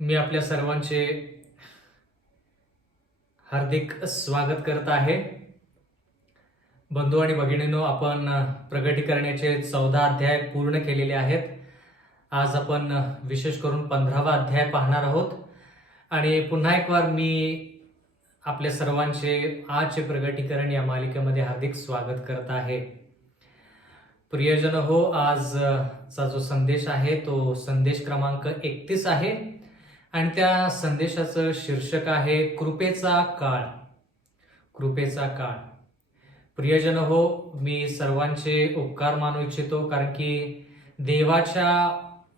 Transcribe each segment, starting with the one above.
मी आपल्या सर्वांचे हार्दिक स्वागत करत आहे. बंधू आणि भगिनींनो, आपण प्रगटीकरणाचे 14 अध्याय पूर्ण केलेले आहेत. आज आपण विशेष करून 15वा अध्याय पाहणार आहोत. आणि पुन्हा एक वार मी आपल्या सर्वांचे आजचे प्रगटीकरण या मालिकेमध्ये हार्दिक स्वागत करत आहे. प्रियजन हो, आजचा जो संदेश आहे तो संदेश क्रमांक 31 आहे आणि त्या संदेशाचं शीर्षक आहे कृपेचा काळ. कृपेचा काळ. प्रियजन हो, मी सर्वांचे उपकार मानू इच्छितो, कारण की देवाच्या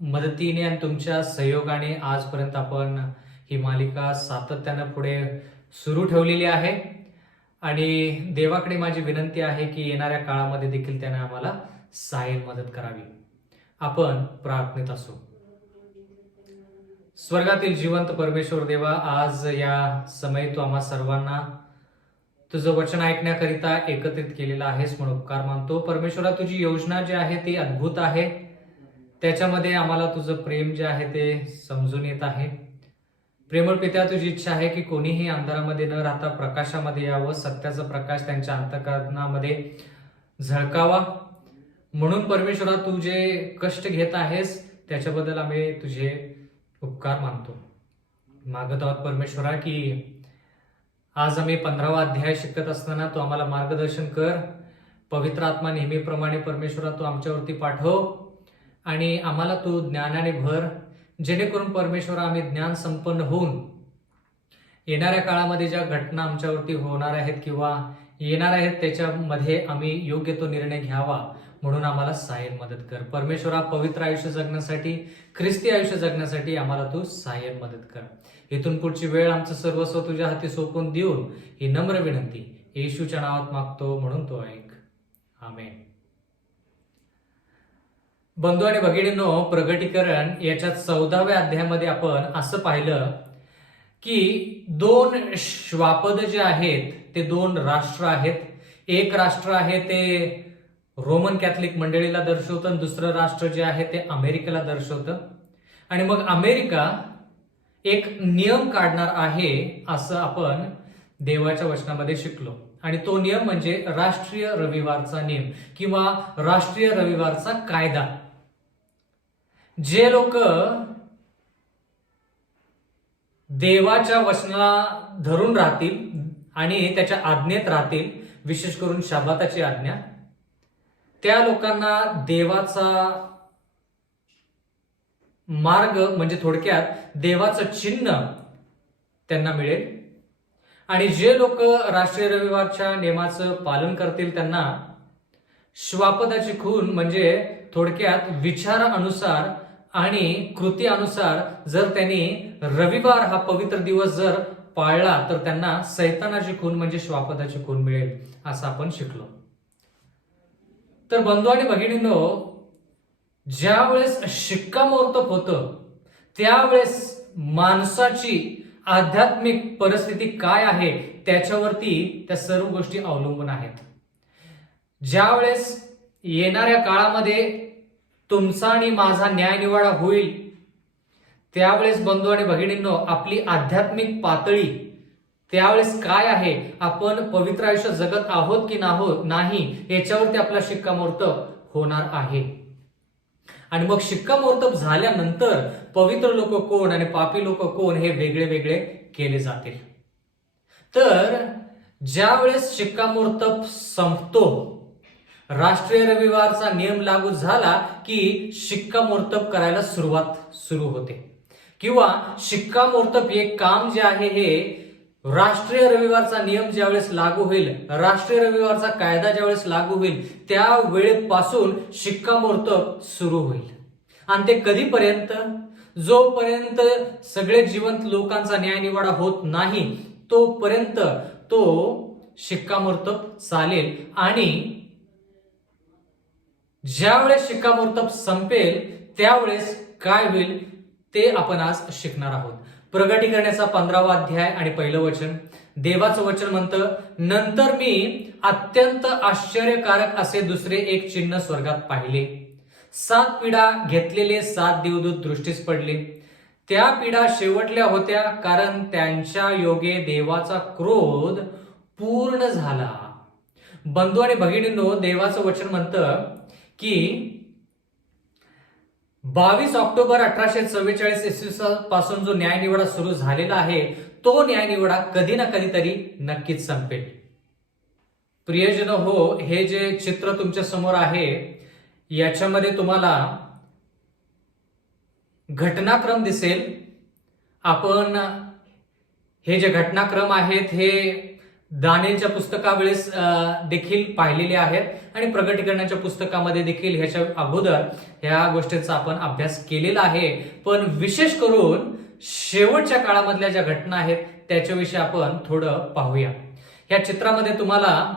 मदतीने आणि तुमच्या सहयोगाने आजपर्यंत आपण ही मालिका सातत्यानं पुढे सुरू ठेवलेली आहे. आणि देवाकडे माझी विनंती आहे की येणाऱ्या काळामध्ये देखील त्याने आम्हाला सहाय्य मदत करावी. आपण प्रार्थनेत असू. स्वर्गातील जिवंत परमेश्वर देवा, आज या समय तू आम्हा सर्वांना तुझं वचन ऐकण्याकरिता एकत्रित केलेलं आहेस म्हणून उपकार मानतो. परमेश्वरा, तुझी योजना जी आहे ती अद्भुत आहे. त्याच्यामध्ये आम्हाला तुझं प्रेम जे आहे ते समजून येत आहे. प्रेमळ पित्या, तुझी इच्छा आहे की कोणीही अंधारामध्ये न राहता प्रकाशामध्ये यावं, सत्याचा प्रकाश त्यांच्या अंतःकरणामध्ये झळकावा. म्हणून परमेश्वरा, तू जे कष्ट घेत आहेस त्याच्याबद्दल आम्ही तुझे उपकार मानतो. मागत आहोत परमेश्वरा की आज आम्ही 15वा अध्याय शिकत असताना तू आम्हाला मार्गदर्शन कर. पवित्र आत्मा नेहमीप्रमाणे परमेश्वरा तू आमच्यावरती पाठव आणि आम्हाला तू ज्ञानाने भर, जेणेकरून परमेश्वरा आम्ही ज्ञान संपन्न होऊन येणाऱ्या काळामध्ये ज्या घटना आमच्यावरती होणार आहेत किंवा येणार आहेत त्याच्यामध्ये आम्ही योग्य तो निर्णय घ्यावा, म्हणून आम्हाला सहाय्य मदत कर. परमेश्वरा, पवित्र आयुष्य जगण्यासाठी, ख्रिस्ती आयुष्य जगण्यासाठी आम्हाला तू सहाय्य मदत कर. इथून पुढची वेळ आमचं सर्वस्व तुझ्या हाती सोपवून देऊन ही नम्र विनंती येशूच्या नावात मागतो, म्हणून तो ऐक. आमेन. बंधू आणि भगिनींनो, प्रगटीकरण याच्या 14व्या अध्यायामध्ये आपण असं पाहिलं की 2 श्वापद जे आहेत ते 2 राष्ट्र आहेत. एक राष्ट्र आहे ते रोमन कॅथलिक मंडळीला दर्शवतं आणि दुसरं राष्ट्र जे आहे ते अमेरिकेला दर्शवतं. आणि मग अमेरिका एक नियम काढणार आहे असं आपण देवाच्या वचनामध्ये शिकलो. आणि तो नियम म्हणजे राष्ट्रीय रविवारचा नियम किंवा राष्ट्रीय रविवारचा कायदा. जे लोक देवाच्या वचनाला धरून राहतील आणि त्याच्या आज्ञेत राहतील, विशेष करून शब्बाताची आज्ञा, त्या लोकांना देवाचा मार्ग म्हणजे थोडक्यात देवाचं चिन्ह त्यांना मिळेल. आणि जे लोक राष्ट्रीय रविवारच्या नियमाचं पालन करतील त्यांना श्वापदाची खून म्हणजे थोडक्यात विचारानुसार आणि कृती अनुसार जर त्यांनी रविवार हा पवित्र दिवस जर पाळला तर त्यांना सैतानाची खून म्हणजे श्वापदाची खून मिळेल असं आपण शिकलो. तर बंधू आणि भगिनींनो, ज्या वेळेस शिक्कामोर्तब होतं त्यावेळेस माणसाची आध्यात्मिक परिस्थिती काय आहे त्याच्यावरती त्या सर्व गोष्टी अवलंबून आहेत. ज्या वेळेस येणाऱ्या काळामध्ये तुमचा आणि माझा न्यायनिवाडा होईल त्यावेळेस बंधू आणि भगिनींनो, आपली आध्यात्मिक पातळी त्यावेळेस काय आहे, आपण पवित्र आयुष्य जगत आहोत की नाही याच्यावरती आपला शिक्कामोर्तब होणार आहे. आणि मग शिक्कामोर्तब झाल्यानंतर पवित्र लोक कोण आणि पापी लोक कोण हे वेगळे वेगळे केले जातील. तर ज्या वेळेस शिक्कामोर्तब संपतो, राष्ट्रीय रविवारचा नियम लागू झाला की शिक्कामोर्तब करायला सुरू होते. किंवा शिक्कामोर्तब हे काम जे आहे हे राष्ट्रीय रविवारचा नियम ज्यावेळेस लागू होईल, राष्ट्रीय रविवारचा कायदा ज्यावेळेस लागू होईल त्या वेळेपासून शिक्कामोर्तब सुरू होईल. आणि ते कधीपर्यंत? जोपर्यंत सगळे जिवंत लोकांचा न्यायनिवाडा होत नाही तोपर्यंत तो शिक्कामोर्तब चालेल. आणि ज्यावेळेस शिक्कामोर्तब संपेल त्यावेळेस काय होईल ते आपण आज शिकणार आहोत. प्रगटीकरणाचा 15वा अध्याय आणि पहिलं वचन, देवाचं वचन म्हणतं, नंतर मी अत्यंत आश्चर्यकारक असे दुसरे एक चिन्ह स्वर्गात पाहिले. 7 पिढा घेतलेले 7 देवदूत दृष्टीस पडले. त्या पिढा शेवटल्या होत्या, कारण त्यांच्या योगे देवाचा क्रोध पूर्ण झाला. बंधू आणि भगिनींनो, देवाचं वचन म्हणतं की 22 ऑक्टोबर 1844 इसवी पासून जो न्यायनिवाडा सुरू झालेला आहे, तो न्यायनिवाडा कधी ना कधीतरी नक्कीच संपेल. प्रियजन हो, हे जे चित्र तुमच्या समोर आहे याच्यामध्ये तुम्हाला घटनाक्रम दिसेल. आपण हे जे घटनाक्रम आहेत हे दानिएलच्या पुस्तकावेळेस देखील पाहिलेले आहेत आणि प्रगटीकरणाच्या पुस्तकामध्ये देखील ह्याच्या अगोदर ह्या गोष्टींचा आपण अभ्यास केलेला आहे. पण विशेष करून शेवटच्या काळामधल्या ज्या घटना आहेत त्याच्याविषयी आपण थोडं पाहूया. ह्या चित्रामध्ये तुम्हाला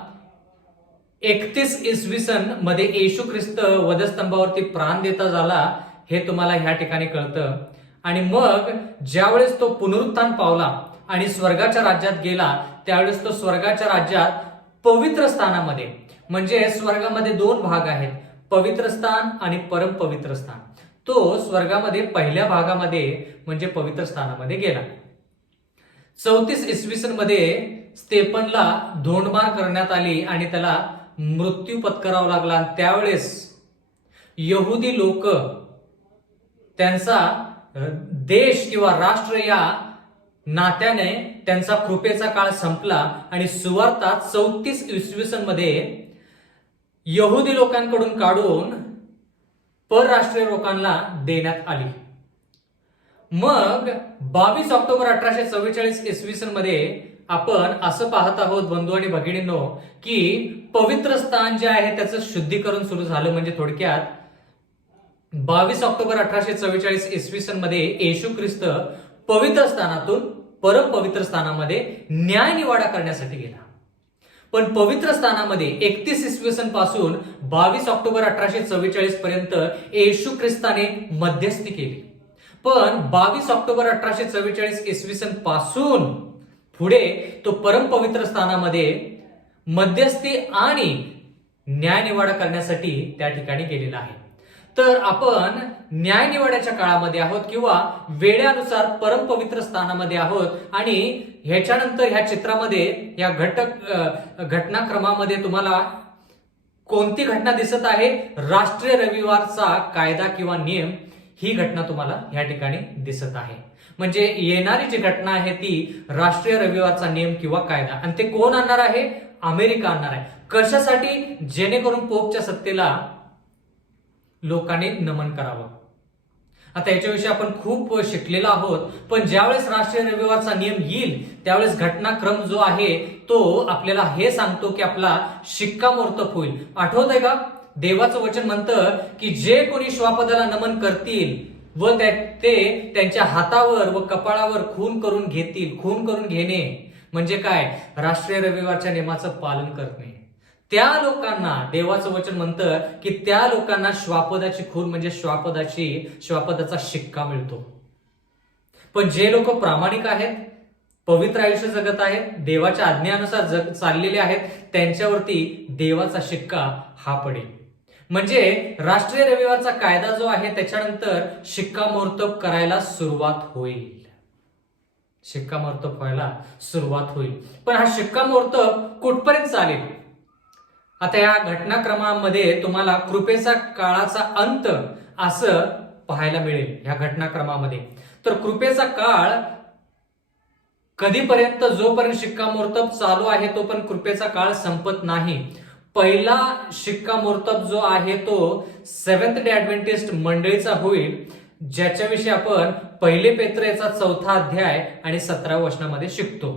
31 इसवी सन मध्ये येशू ख्रिस्त वधस्तंभावरती प्राण देता झाला हे तुम्हाला ह्या ठिकाणी कळतं. आणि मग ज्यावेळेस तो पुनरुत्थान पावला आणि स्वर्गाच्या राज्यात गेला, त्यावेळेस तो स्वर्गाच्या राज्यात पवित्र स्थानामध्ये, म्हणजे स्वर्गामध्ये 2 भाग आहेत, पवित्र स्थान आणि परम पवित्र स्थान. तो स्वर्गामध्ये पहिल्या भागामध्ये म्हणजे पवित्र स्थानामध्ये गेला. 34 इसवी सन मध्ये स्तेफनला धोंडमार करण्यात आली आणि त्याला मृत्यू पत्करावा लागला. त्यावेळेस यहुदी लोक त्यांचा देश किंवा राष्ट्र या नात्याने त्यांचा कृपेचा काळ संपला आणि सुवार्ता 34 इसवी सन मध्ये यहुदी लोकांकडून काढून परराष्ट्रीय लोकांना देण्यात आली. मग 22 ऑक्टोबर 1844 इसवी सन मध्ये आपण असं पाहत आहोत बंधू आणि भगिनींनो की पवित्र स्थान जे आहे त्याचं शुद्धीकरण सुरू झालं. म्हणजे थोडक्यात 22 ऑक्टोबर 1844 इसवी सन मध्ये येशू ख्रिस्त पवित्र स्थानातून परम पवित्र स्थानामध्ये न्यायनिवाडा करण्यासाठी गेला. पण पवित्र स्थानामध्ये 31 इसवी सन पासून 22 ऑक्टोबर 1844 पर्यंत येशू ख्रिस्ताने मध्यस्थी केली. पण 22 ऑक्टोबर 1844 इसवी सन पासून पुढे तो परम पवित्र स्थानामध्ये मध्यस्थी आणि न्यायनिवाडा करण्यासाठी त्या ठिकाणी गेलेला आहे. तर आपण न्यायनिवाड्याच्या काळामध्ये आहोत किंवा वेळेनुसार परम पवित्र स्थानामध्ये आहोत. आणि ह्याच्यानंतर ह्या चित्रामध्ये या घटनाक्रमामध्ये तुम्हाला कोणती घटना दिसत आहे? राष्ट्रीय रविवारचा कायदा किंवा नियम ही घटना तुम्हाला ह्या ठिकाणी दिसत आहे. म्हणजे येणारी जी घटना आहे ती राष्ट्रीय रविवारचा नियम किंवा कायदा. आणि ते कोण आणणार आहे? अमेरिका आणणार आहे. कशासाठी? जेणेकरून पोपच्या सत्तेला लोकांनी नमन करावं. आता याच्याविषयी आपण खूप शिकलेलो आहोत. पण ज्यावेळेस राष्ट्रीय रविवारचा नियम येईल त्यावेळेस घटनाक्रम जो आहे तो आपल्याला हे सांगतो की आपला शिक्कामोर्तब होईल. आठवतंय का? देवाचं वचन म्हणतं की जे कोणी श्वापदाला नमन करतील व ते त्यांच्या हातावर व कपाळावर खून करून घेतील. खून करून घेणे म्हणजे काय? राष्ट्रीय रविवारच्या नियमाचं पालन करणे. त्या लोकांना देवाचं वचन म्हणतं की त्या लोकांना श्वापदाची खून म्हणजे श्वापदाचा शिक्का मिळतो. पण जे लोक प्रामाणिक आहेत, पवित्र आयुष्य जगत आहेत, देवाच्या आज्ञेनुसार चाललेले आहेत, त्यांच्यावरती देवाचा शिक्का हा पडेल. म्हणजे राष्ट्रीय रविवारचा कायदा जो आहे त्याच्यानंतर शिक्कामोर्तब करायला सुरुवात होईल. शिक्कामोर्तब व्हायला सुरुवात होईल. पण हा शिक्कामोर्तब कुठपर्यंत चालेल? आता या घटनाक्रमामध्ये तुम्हाला कृपेचा काळाचा अंत असं पाहायला मिळेल ह्या घटनाक्रमामध्ये. तर कृपेचा काळ कधीपर्यंत? जोपर्यंत शिक्कामोर्तब चालू आहे तोपर्यंत कृपेचा काळ संपत नाही. पहिला शिक्कामोर्तब जो आहे तो सेव्हन्थ डे ऍडव्हेंटिस्ट मंडळीचा होईल, ज्याच्याविषयी आपण 1 पेत्रचा 4था अध्याय आणि 17व्या वचनामध्ये शिकतो.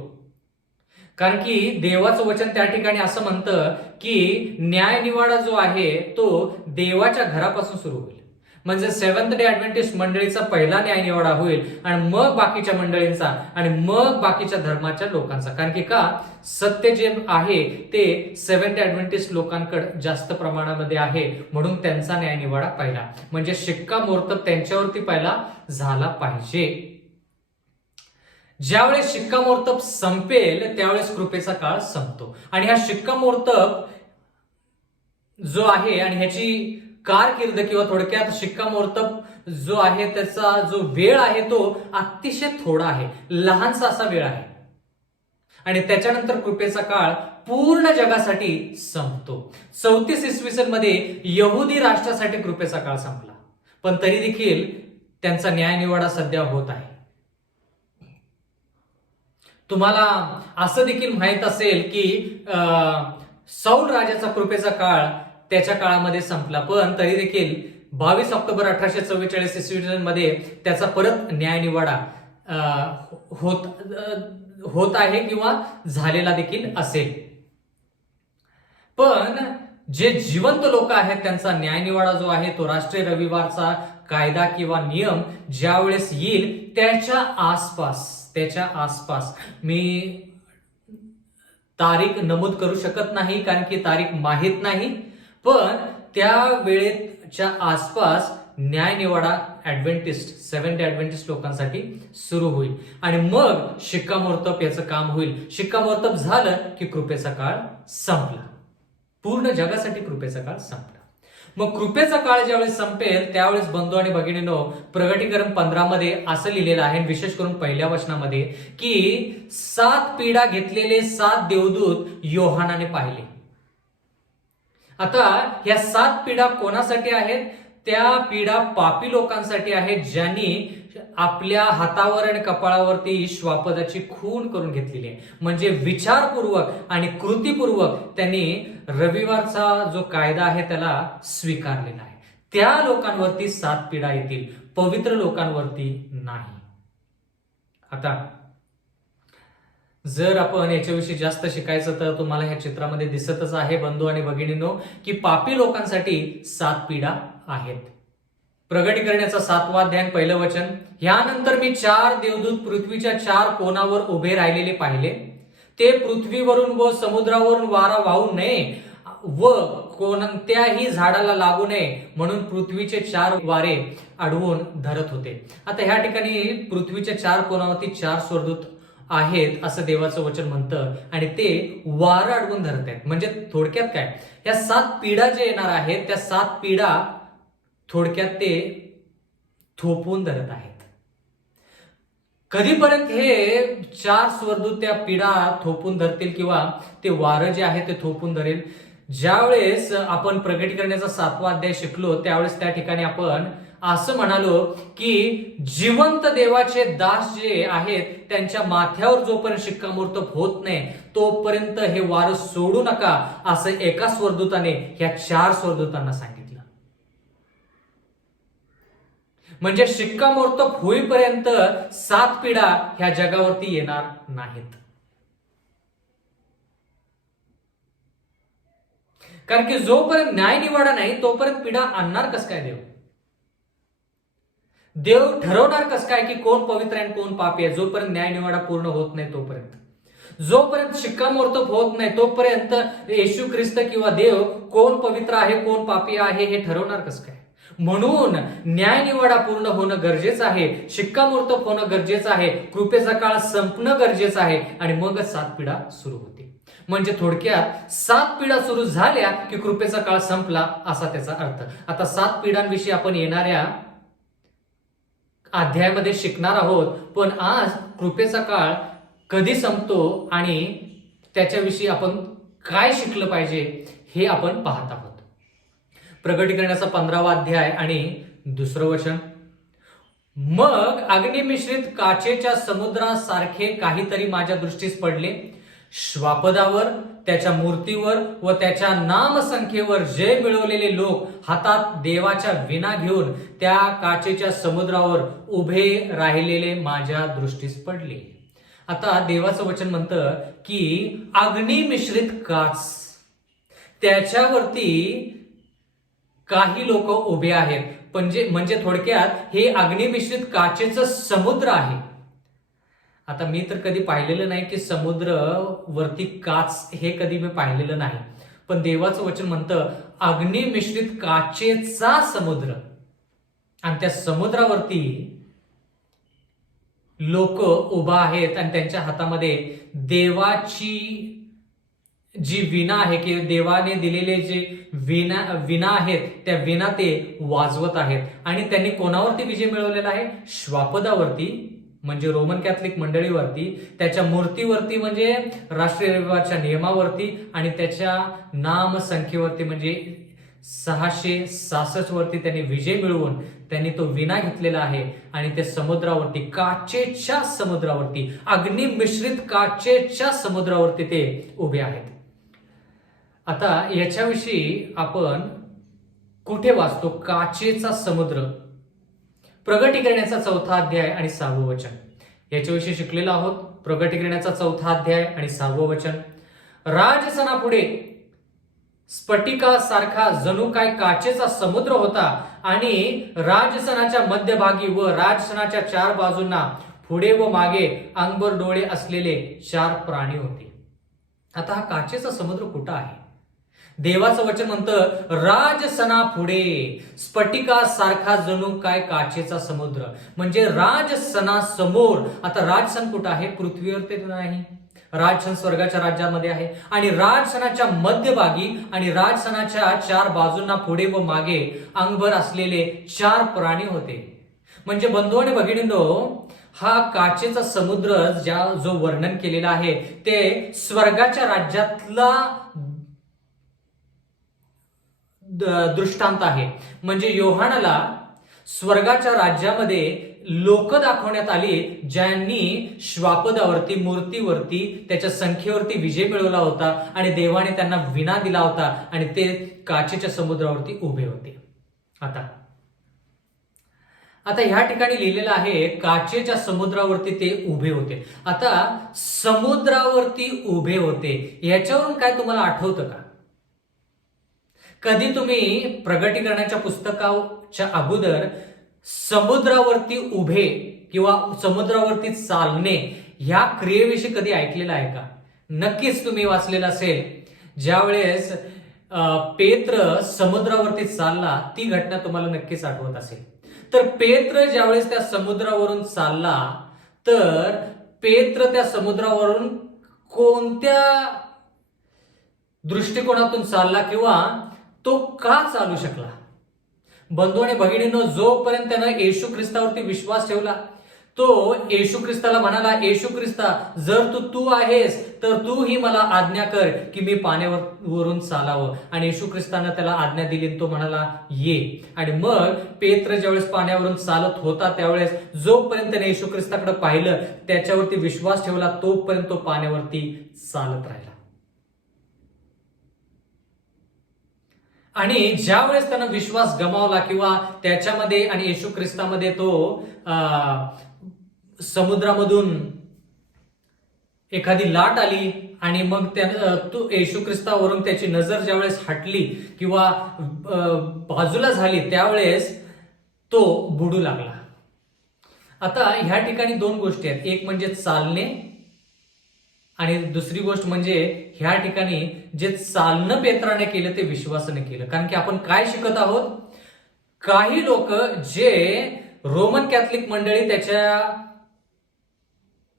कारण की देवाचं वचन त्या ठिकाणी असं म्हणतं की न्यायनिवाडा जो आहे तो देवाच्या घरापासून सुरू होईल. म्हणजे सेव्हन्थ डे ऍडव्हेंटिस्ट मंडळीचा पहिला न्यायनिवाडा होईल आणि मग बाकीच्या मंडळींचा आणि मग बाकीच्या धर्माच्या लोकांचा. कारण की का? सत्य जे आहे ते सेव्हन्थ डे ऍडव्हेंटिस्ट लोकांकडे जास्त प्रमाणामध्ये आहे, म्हणून त्यांचा न्यायनिवाडा पहिला. म्हणजे शिक्कामोर्तब त्यांच्यावरती पहिला झाला पाहिजे. ज्यावेळेस शिक्कामोर्तब संपेल त्यावेळेस कृपेचा काळ संपतो. आणि हा शिक्कामोर्तब जो आहे आणि ह्याची कारकीर्द किंवा थोडक्यात शिक्कामोर्तब जो आहे त्याचा जो वेळ आहे तो अतिशय थोडा आहे, लहानसा असा वेळ आहे. आणि त्याच्यानंतर कृपेचा काळ पूर्ण जगासाठी संपतो. 34 इसवी सन मध्ये यहुदी राष्ट्रासाठी कृपेचा काळ संपला, पण तरी देखील त्यांचा न्यायनिवाडा सध्या होत आहे. तुम्हाला असं देखील माहित असेल की सौल राजाचा कृपेचा काळ त्याच्या काळामध्ये संपला, पण तरी देखील 22 ऑक्टोबर 1844 इसवी सन मध्ये त्याचा परत न्यायनिवाडा होत आहे किंवा झालेला देखील असेल. पण जे जिवंत लोक आहेत त्यांचा न्यायनिवाडा जो आहे तो राष्ट्रीय रविवारचा कायदा किंवा नियम ज्यावेळेस येईल त्याच्या आसपास मी तारीख नमूद करू शकत नाही कारण की तारीख माहित नाही, पण त्या वेळेच्या आसपास न्यायनिवाडा सेव्हन्थ डे ऍडव्हेंटिस्ट लोकांसाठी सुरू होईल आणि मग शिक्कामोर्तब याचं काम होईल. शिक्कामोर्तब झालं की कृपेचा काळ संपला, पूर्ण जगासाठी कृपेचा काळ संपला. मग कृपेचा काळ ज्यावेळेस संपेल त्यावेळेस बंधू आणि भगिनींनो, प्रगटीकरण 15 मध्ये असं लिहिलेलं आहे, विशेष करून पहिल्या वचनामध्ये, की 7 पिढा घेतलेले 7 देवदूत योहानाने पाहिले. आता ह्या 7 पिढा कोणासाठी आहेत? त्या पिढा पापी लोकांसाठी आहेत ज्यांनी आपल्या हातावर आणि कपाळावरती श्वापदाची खून करून घेतलेली आहे. म्हणजे विचारपूर्वक आणि कृतीपूर्वक त्यांनी रविवारचा जो कायदा आहे त्याला स्वीकारलेला आहे. त्या लोकांवरती 7 पिढा येतील, पवित्र लोकांवरती नाही. आता जर आपण याच्याविषयी जास्त शिकायचं तर तुम्हाला ह्या चित्रामध्ये दिसतच आहे बंधू आणि भगिनींनो, की पापी लोकांसाठी 7 पिढा आहेत. प्रगटीकरणाचा 7वा अध्याय 1 वचन, यानंतर मी 4 देवदूत पृथ्वीच्या 4 कोणावर उभे राहिलेले पाहिले. ते पृथ्वीवरून व समुद्रावरून वारा वाहू नये व कोणत्याही झाडाला लागू नये म्हणून पृथ्वीचे 4 वारे अडवून धरत होते. आता ह्या ठिकाणी पृथ्वीच्या 4 कोणावरती 4 स्वर्गदूत आहेत असं देवाचं वचन म्हणतं आणि ते वारं अडवून धरत आहेत. म्हणजे थोडक्यात काय, या 7 पिढा जे येणार आहेत त्या 7 पिढा थोडक्यात ते थोपवून धरत आहेत. कधीपर्यंत हे 4 स्वर्गदूत त्या पिढा थोपून धरतील किंवा ते वारं जे आहे ते थोपून धरेल? ज्यावेळेस आपण प्रगटीकरणाचा 7वा अध्याय शिकलो त्यावेळेस त्या ठिकाणी आपण असं म्हणालो की जिवंत देवाचे दास जे आहेत त्यांच्या माथ्यावर जोपर्यंत शिक्कामोर्तब होत नाही तोपर्यंत हे वारं सोडू नका असं एका स्वर्गदूताने ह्या 4 स्वर्गदूतांना सांगितलं. म्हणजे शिक्कामोर्तब होईपर्यंत 7 पिढा ह्या जगावरती येणार नाहीत. कारण की जोपर्यंत न्यायनिवाडा नाही तोपर्यंत पिढा आणणार कस काय देव? देव ठरवणार कस काय की कोण पवित्र आहे कोण पापी आहे? जोपर्यंत न्यायनिवाडा पूर्ण होत नाही तोपर्यंत, जोपर्यंत शिक्कामोर्तब होत नाही तोपर्यंत येशू ख्रिस्त किंवा देव कोण पवित्र आहे कोण पापी आहे हे ठरवणार कस काय? म्हणून न्यायनिवाडा पूर्ण होणं गरजेचं आहे, शिक्कामोर्तब होणं गरजेचं आहे, कृपेचा काळ संपणं गरजेचं आहे आणि मगच 7 पिढा सुरू होते. म्हणजे थोडक्यात 7 पिढा सुरू झाल्या की कृपेचा काळ संपला असा त्याचा अर्थ. आता 7 पिढ्यांविषयी आपण येणाऱ्या अध्यायामध्ये शिकणार आहोत, पण आज कृपेचा काळ कधी संपतो आणि त्याच्याविषयी आपण काय शिकलं पाहिजे हे आपण पाहत आहोत. प्रगटीकरणाचा 15वा अध्याय आणि 2 वचन, मग अग्निमिश्रित काचेच्या समुद्रासारखे काहीतरी माझ्या दृष्टीस पडले. श्वापदावर, त्याच्या मूर्तीवर व त्याच्या नामसंख्येवर जय मिळवलेले लोक हातात देवाच्या विणा घेऊन त्या काचेच्या समुद्रावर उभे राहिलेले माझ्या दृष्टीस पडले. आता देवाचं वचन म्हणतं की अग्निमिश्रित काच, त्याच्यावरती काही लोक उभे आहेत. म्हणजे थोडक्यात हे अग्निमिश्रित काचेचं समुद्र आहे. आता मी तर कधी पाहिलेलं नाही की समुद्र वरती काच, हे कधी मी पाहिलेलं नाही, पण देवाचं वचन म्हणतं अग्निमिश्रित काचेचा समुद्र आणि त्या समुद्रावरती लोक उभा आहेत आणि त्यांच्या हातामध्ये देवाची जी वीणा आहे की देवाने दिलेले जे वीणा आहेत त्या वीणा ते वाजवत आहेत. आणि त्यांनी कोणावरती विजय मिळवलेला आहे? श्वापदावरती म्हणजे रोमन कॅथलिक मंडळीवरती, त्याच्या मूर्तीवरती म्हणजे राष्ट्रीय रविवारच्या नियमावरती, आणि त्याच्या नाम संख्येवरती म्हणजे 666 वरती त्यांनी विजय मिळवून त्यांनी तो विना घेतलेला आहे. आणि ते समुद्रावरती, काचेच्या समुद्रावरती, अग्निमिश्रित काचेच्या समुद्रावरती ते उभे आहेत. आता याच्याविषयी आपण कुठे वाचतो? काचेचा समुद्र, प्रगटीकरणाचा 4था अध्याय आणि 6वं वचन याच्याविषयी शिकलेलो आहोत. प्रगटीकरणाचा 4था अध्याय आणि 6वं वचन. राजसनापुढे स्फटिकासारखा जणू काय काचेचा समुद्र होता, आणि राजसनाच्या मध्यभागी व राजसनाच्या 4 बाजूंना पुढे व मागे अंगभर डोळे असलेले 4 प्राणी होते. आता हा काचेचा समुद्र कुठं आहे? देवाचं वचन म्हणतं राजसना पुढे स्फटिकासारखा जणू काय काचेचा समुद्र, म्हणजे राजसना समोर. आता राजसन कुठं आहे? पृथ्वीवर ते नाही, राजसन स्वर्गाच्या राज्यामध्ये आहे. आणि राजसनाच्या मध्यभागी आणि राजसनाच्या 4 बाजूंना पुढे व मागे अंगभर असलेले 4 प्राणी होते. म्हणजे बंधू आणि भगिनींनो, हा काचेचा समुद्र जो वर्णन केलेला आहे ते स्वर्गाच्या राज्यातला दृष्टांत आहे. म्हणजे योहानाला स्वर्गाच्या राज्यामध्ये लोक दाखवण्यात आली ज्यांनी श्वापदावरती, मूर्तीवरती, त्याच्या संख्येवरती विजय मिळवला होता, आणि देवाने त्यांना विना दिला होता, आणि ते काचेच्या समुद्रावरती उभे होते. आता ह्या ठिकाणी लिहिलेलं आहे काचेच्या समुद्रावरती ते उभे होते. आता समुद्रावरती उभे होते याच्यावरून काय तुम्हाला आठवतं का? कधी तुम्ही प्रगटीकरणाच्या पुस्तकाच्या अगोदर समुद्रावरती उभे किंवा समुद्रावरती चालणे ह्या क्रियेविषयी कधी ऐकलेलं आहे का? नक्कीच तुम्ही वाचलेलं असेल. ज्यावेळेस पेत्र समुद्रावरती चालला ती घटना तुम्हाला नक्कीच आठवत असेल. तर पेत्र ज्यावेळेस त्या समुद्रावरून चालला, तर पेत्र त्या समुद्रावरून कोणत्या दृष्टिकोनातून चालला किंवा तो का चालू शकला? बंधू आणि भगिनींनो, जोपर्यंत त्यानं येशू ख्रिस्तावरती विश्वास ठेवला, तो येशू ख्रिस्ताला म्हणाला, येशू ख्रिस्ता, जर तू आहेस तर तू ही मला आज्ञा कर की मी पाण्यावरून चालावं. आणि येशू ख्रिस्तानं त्याला आज्ञा दिली, तो म्हणाला ये. आणि मग पेत्र ज्यावेळेस पाण्यावरून चालत होता त्यावेळेस जोपर्यंत त्याने येशू ख्रिस्ताकडे पाहिलं, त्याच्यावरती विश्वास ठेवला, तोपर्यंत तो पाण्यावरती चालत राहिला. आणि ज्यावेळेस त्यानं विश्वास गमावला किंवा त्याच्यामध्ये आणि येशू ख्रिस्तामध्ये तो समुद्रामधून एखादी लाट आली आणि मग तो येशू ख्रिस्तावरून त्याची नजर ज्यावेळेस हटली किंवा बाजूला झाली, त्यावेळेस तो बुडू लागला. आता ह्या ठिकाणी 2 गोष्टी आहेत. एक म्हणजे चालणे आणि दुसरी गोष्ट म्हणजे ह्या ठिकाणी जे चालणं पेत्राने केलं ते विश्वासाने केलं. कारण की आपण काय शिकत आहोत? काही लोक जे रोमन कॅथलिक मंडळी त्याच्या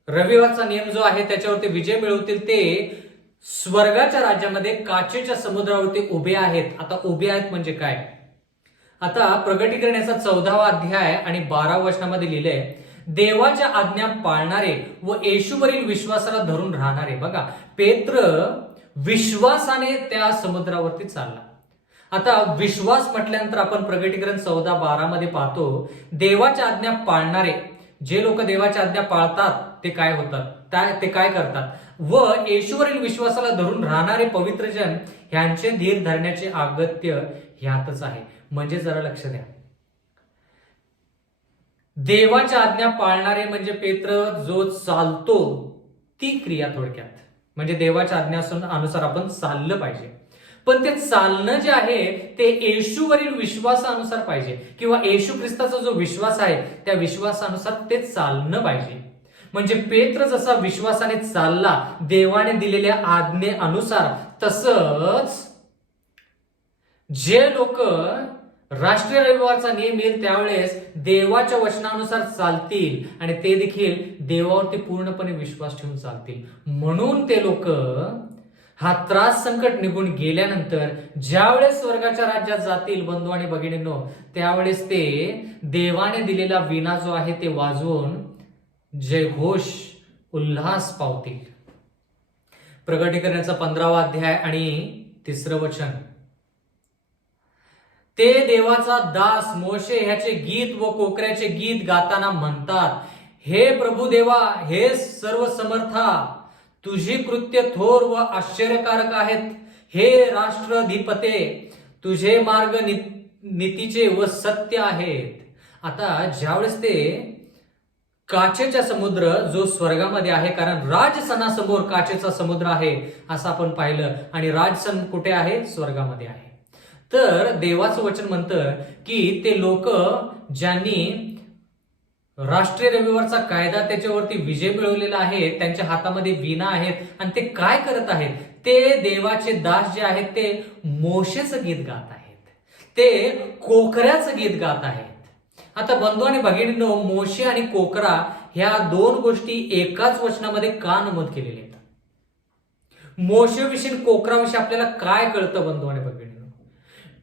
रविवारचा नियम जो आहे त्याच्यावरती विजय मिळवतील, ते स्वर्गाच्या राज्यामध्ये काचेच्या समुद्रावरती उभे आहेत. आता उभे आहेत म्हणजे काय? आता प्रगटीकरणाचा 14वा अध्याय आणि 12व्या वचनामध्ये लिहिलंय, देवाच्या आज्ञा पाळणारे व येशूवरील विश्वासाला धरून राहणारे. बघा, पेत्र विश्वासाने त्या समुद्रावरती चालला. आता विश्वास म्हटल्यानंतर आपण प्रगटीकरण 14:12 मध्ये पाहतो, देवाच्या आज्ञा पाळणारे, जे लोक देवाच्या आज्ञा पाळतात ते काय होतात, ते काय करतात, व येशूवरील विश्वासाला धरून राहणारे पवित्रजन ह्यांचे धीर धरण्याचे अगत्य ह्यातच आहे. म्हणजे जरा लक्ष द्या, देवाच्या आज्ञा पाळणारे म्हणजे पेत्र जो चालतो ती क्रिया थोडक्यात, म्हणजे देवाच्या आज्ञानुसार आपण चाललं पाहिजे. पण ते चालणं जे आहे ते येशूवरील विश्वासानुसार पाहिजे किंवा येशू ख्रिस्ताचा जो विश्वास आहे त्या विश्वासानुसार ते चालणं पाहिजे. म्हणजे पेत्र जसा विश्वासाने चालला देवाने दिलेल्या आज्ञेनुसार, तसंच जे लोक राष्ट्रीय रविवारचा नियम येईल त्यावेळेस देवाच्या वचनानुसार चालतील आणि ते देखील देवावरती पूर्णपणे विश्वास ठेवून चालतील. म्हणून ते लोक हा त्रास संकट निघून गेल्यानंतर ज्यावेळेस स्वर्गाच्या राज्यात जातील बंधू आणि भगिनींनो, त्यावेळेस ते देवाने दिलेला वीणा जो आहे ते वाजवून जयघोष उल्हास पावतील. प्रकटीकरणाचा 15वा अध्याय आणि 3रं वचन. ते देवाचा दास मोशे ह्याचे गीत व कोकऱ्याचे गीत गाताना म्हणतात, हे प्रभू देवा, हे सर्व समर्था, तुझी कृत्य थोर व आश्चर्यकारक आहेत. हे राष्ट्राधिपते, तुझे मार्ग नीतीचे व सत्य आहेत. आता ज्यावेळेस ते काचेचा समुद्र जो स्वर्गामध्ये आहे, कारण राजसनासमोर काचेचा समुद्र आहे असं आपण पाहिलं, आणि राजसन कुठे आहे? स्वर्गामध्ये आहे. तर देवाचं वचन म्हणतं की ते लोक ज्यांनी राष्ट्रीय रविवारचा कायदा त्याच्यावरती विजय मिळवलेला आहे, त्यांच्या हातामध्ये वीणा आहेत, आणि ते काय करत आहेत? ते देवाचे दास जे आहेत ते मोशेचं गीत गात आहेत, ते कोकऱ्याचं गीत गात आहेत. आता बंधू आणि भगिनींनो, मोशे आणि कोकरा ह्या दोन गोष्टी एकाच वचनामध्ये का नमूद केलेल्या आहेत? मोशेविषयी कोकराविषयी आपल्याला काय कळतं बंधू आणि भगिनींनो?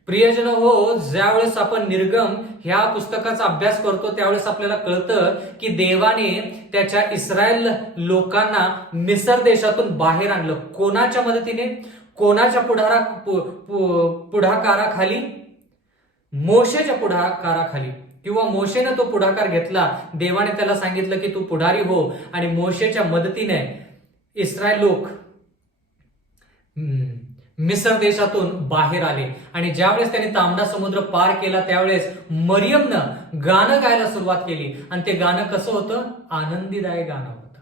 प्रियजन हो, ज्यावेळेस आपण निर्गम ह्या पुस्तकाचा अभ्यास करतो त्यावेळेस आपल्याला कळतं की देवाने त्याच्या इस्रायल लोकांना मिसर देशातून बाहेर आणलं. कोणाच्या मदतीने? कोणाच्या पुढाकाराखाली? मोशेच्या पुढाकाराखाली, किंवा मोशेने तो पुढाकार घेतला. देवाने त्याला सांगितलं की तू पुढारी हो, आणि मोशेच्या मदतीने इस्रायल लोक मिसर देशातून बाहेर आले. आणि ज्यावेळेस त्यांनी तांबडा समुद्र पार केला त्यावेळेस मरियमनं गाणं गायला सुरुवात केली, आणि ते गाणं कसं होतं? आनंदीदायक गाणं होतं.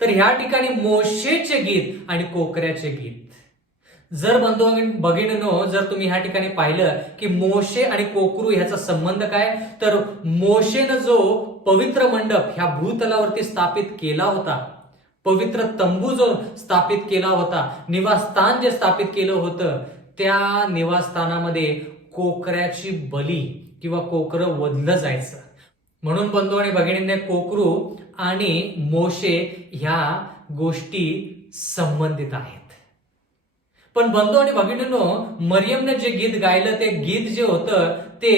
तर ह्या ठिकाणी मोशेचे गीत आणि कोकऱ्याचे गीत. जर बंधू भगिनींनो, जर तुम्ही ह्या ठिकाणी पाहिलं की मोशे आणि कोकरू ह्याचा संबंध काय, तर मोशेनं जो पवित्र मंडप ह्या भूतलावरती स्थापित केला होता, पवित्र तंबू जो स्थापित केला होता, निवासस्थान जे स्थापित केलं होतं, त्या निवासस्थानामध्ये कोकऱ्याची बली किंवा कोकरं वधलं जायचं. म्हणून बंधू आणि भगिनींनी कोकरू आणि मोशे ह्या गोष्टी संबंधित आहेत. पण बंधू आणि भगिनींनो, मरियमने जे गीत गायलं ते गीत जे होतं ते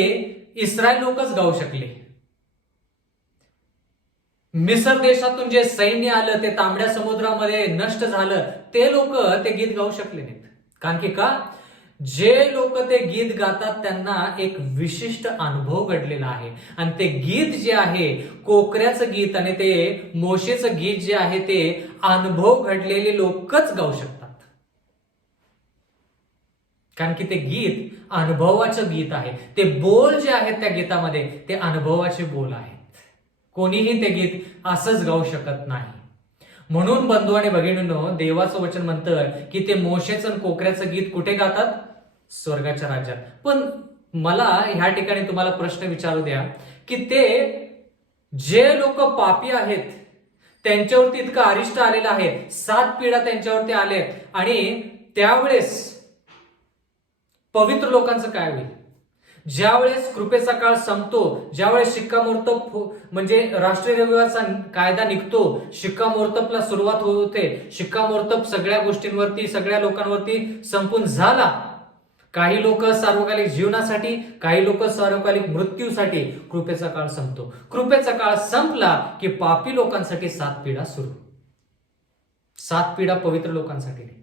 इस्रायल लोकच गाऊ शकले. मिसर देशातून जे सैन्य आलं ते तांबड्या समुद्रामध्ये नष्ट झालं, ते लोक ते गीत गाऊ शकले नाहीत. कारण की का? जे लोक ते गीत गातात त्यांना एक विशिष्ट अनुभव घडलेला आहे, आणि ते गीत जे आहे कोकऱ्याचं गीत आणि ते मोशेचं गीत जे आहे ते अनुभव घडलेले लोकच गाऊ शकतात. कारण की ते गीत अनुभवाचं गीत आहे. ते बोल जे आहेत त्या गीतामध्ये ते अनुभवाचे बोल आहेत. कोणीही ते गीत असंच गाऊ शकत नाही. म्हणून बंधू आणि भगिनींनो, देवाचं वचन म्हणतं की ते मोशेचं आणि कोकऱ्याचं गीत कुठे गातात? स्वर्गाच्या राज्यात. पण मला ह्या ठिकाणी तुम्हाला प्रश्न विचारू द्या की ते जे लोक पापी आहेत त्यांच्यावरती इतकं अरिष्ट आलेलं आहे, 7 पिढ्या त्यांच्यावरती आले, आणि त्यावेळेस पवित्र लोकांचं काय होईल? ज्यावेळेस कृपेचा काळ संपतो, ज्यावेळेस शिक्कामोर्तब म्हणजे राष्ट्रीय रविवारचा कायदा निघतो, शिक्कामोर्तबला सुरुवात होते, शिक्कामोर्तब सगळ्या गोष्टींवरती सगळ्या लोकांवरती संपून झाला. काही लोक सार्वकालिक जीवनासाठी, काही लोक सार्वकालिक मृत्यूसाठी कृपेचा काळ संपतो. कृपेचा काळ संपला की पापी लोकांसाठी 7 पिढ्या सुरू. 7 पिढ्या पवित्र लोकांसाठी नाही.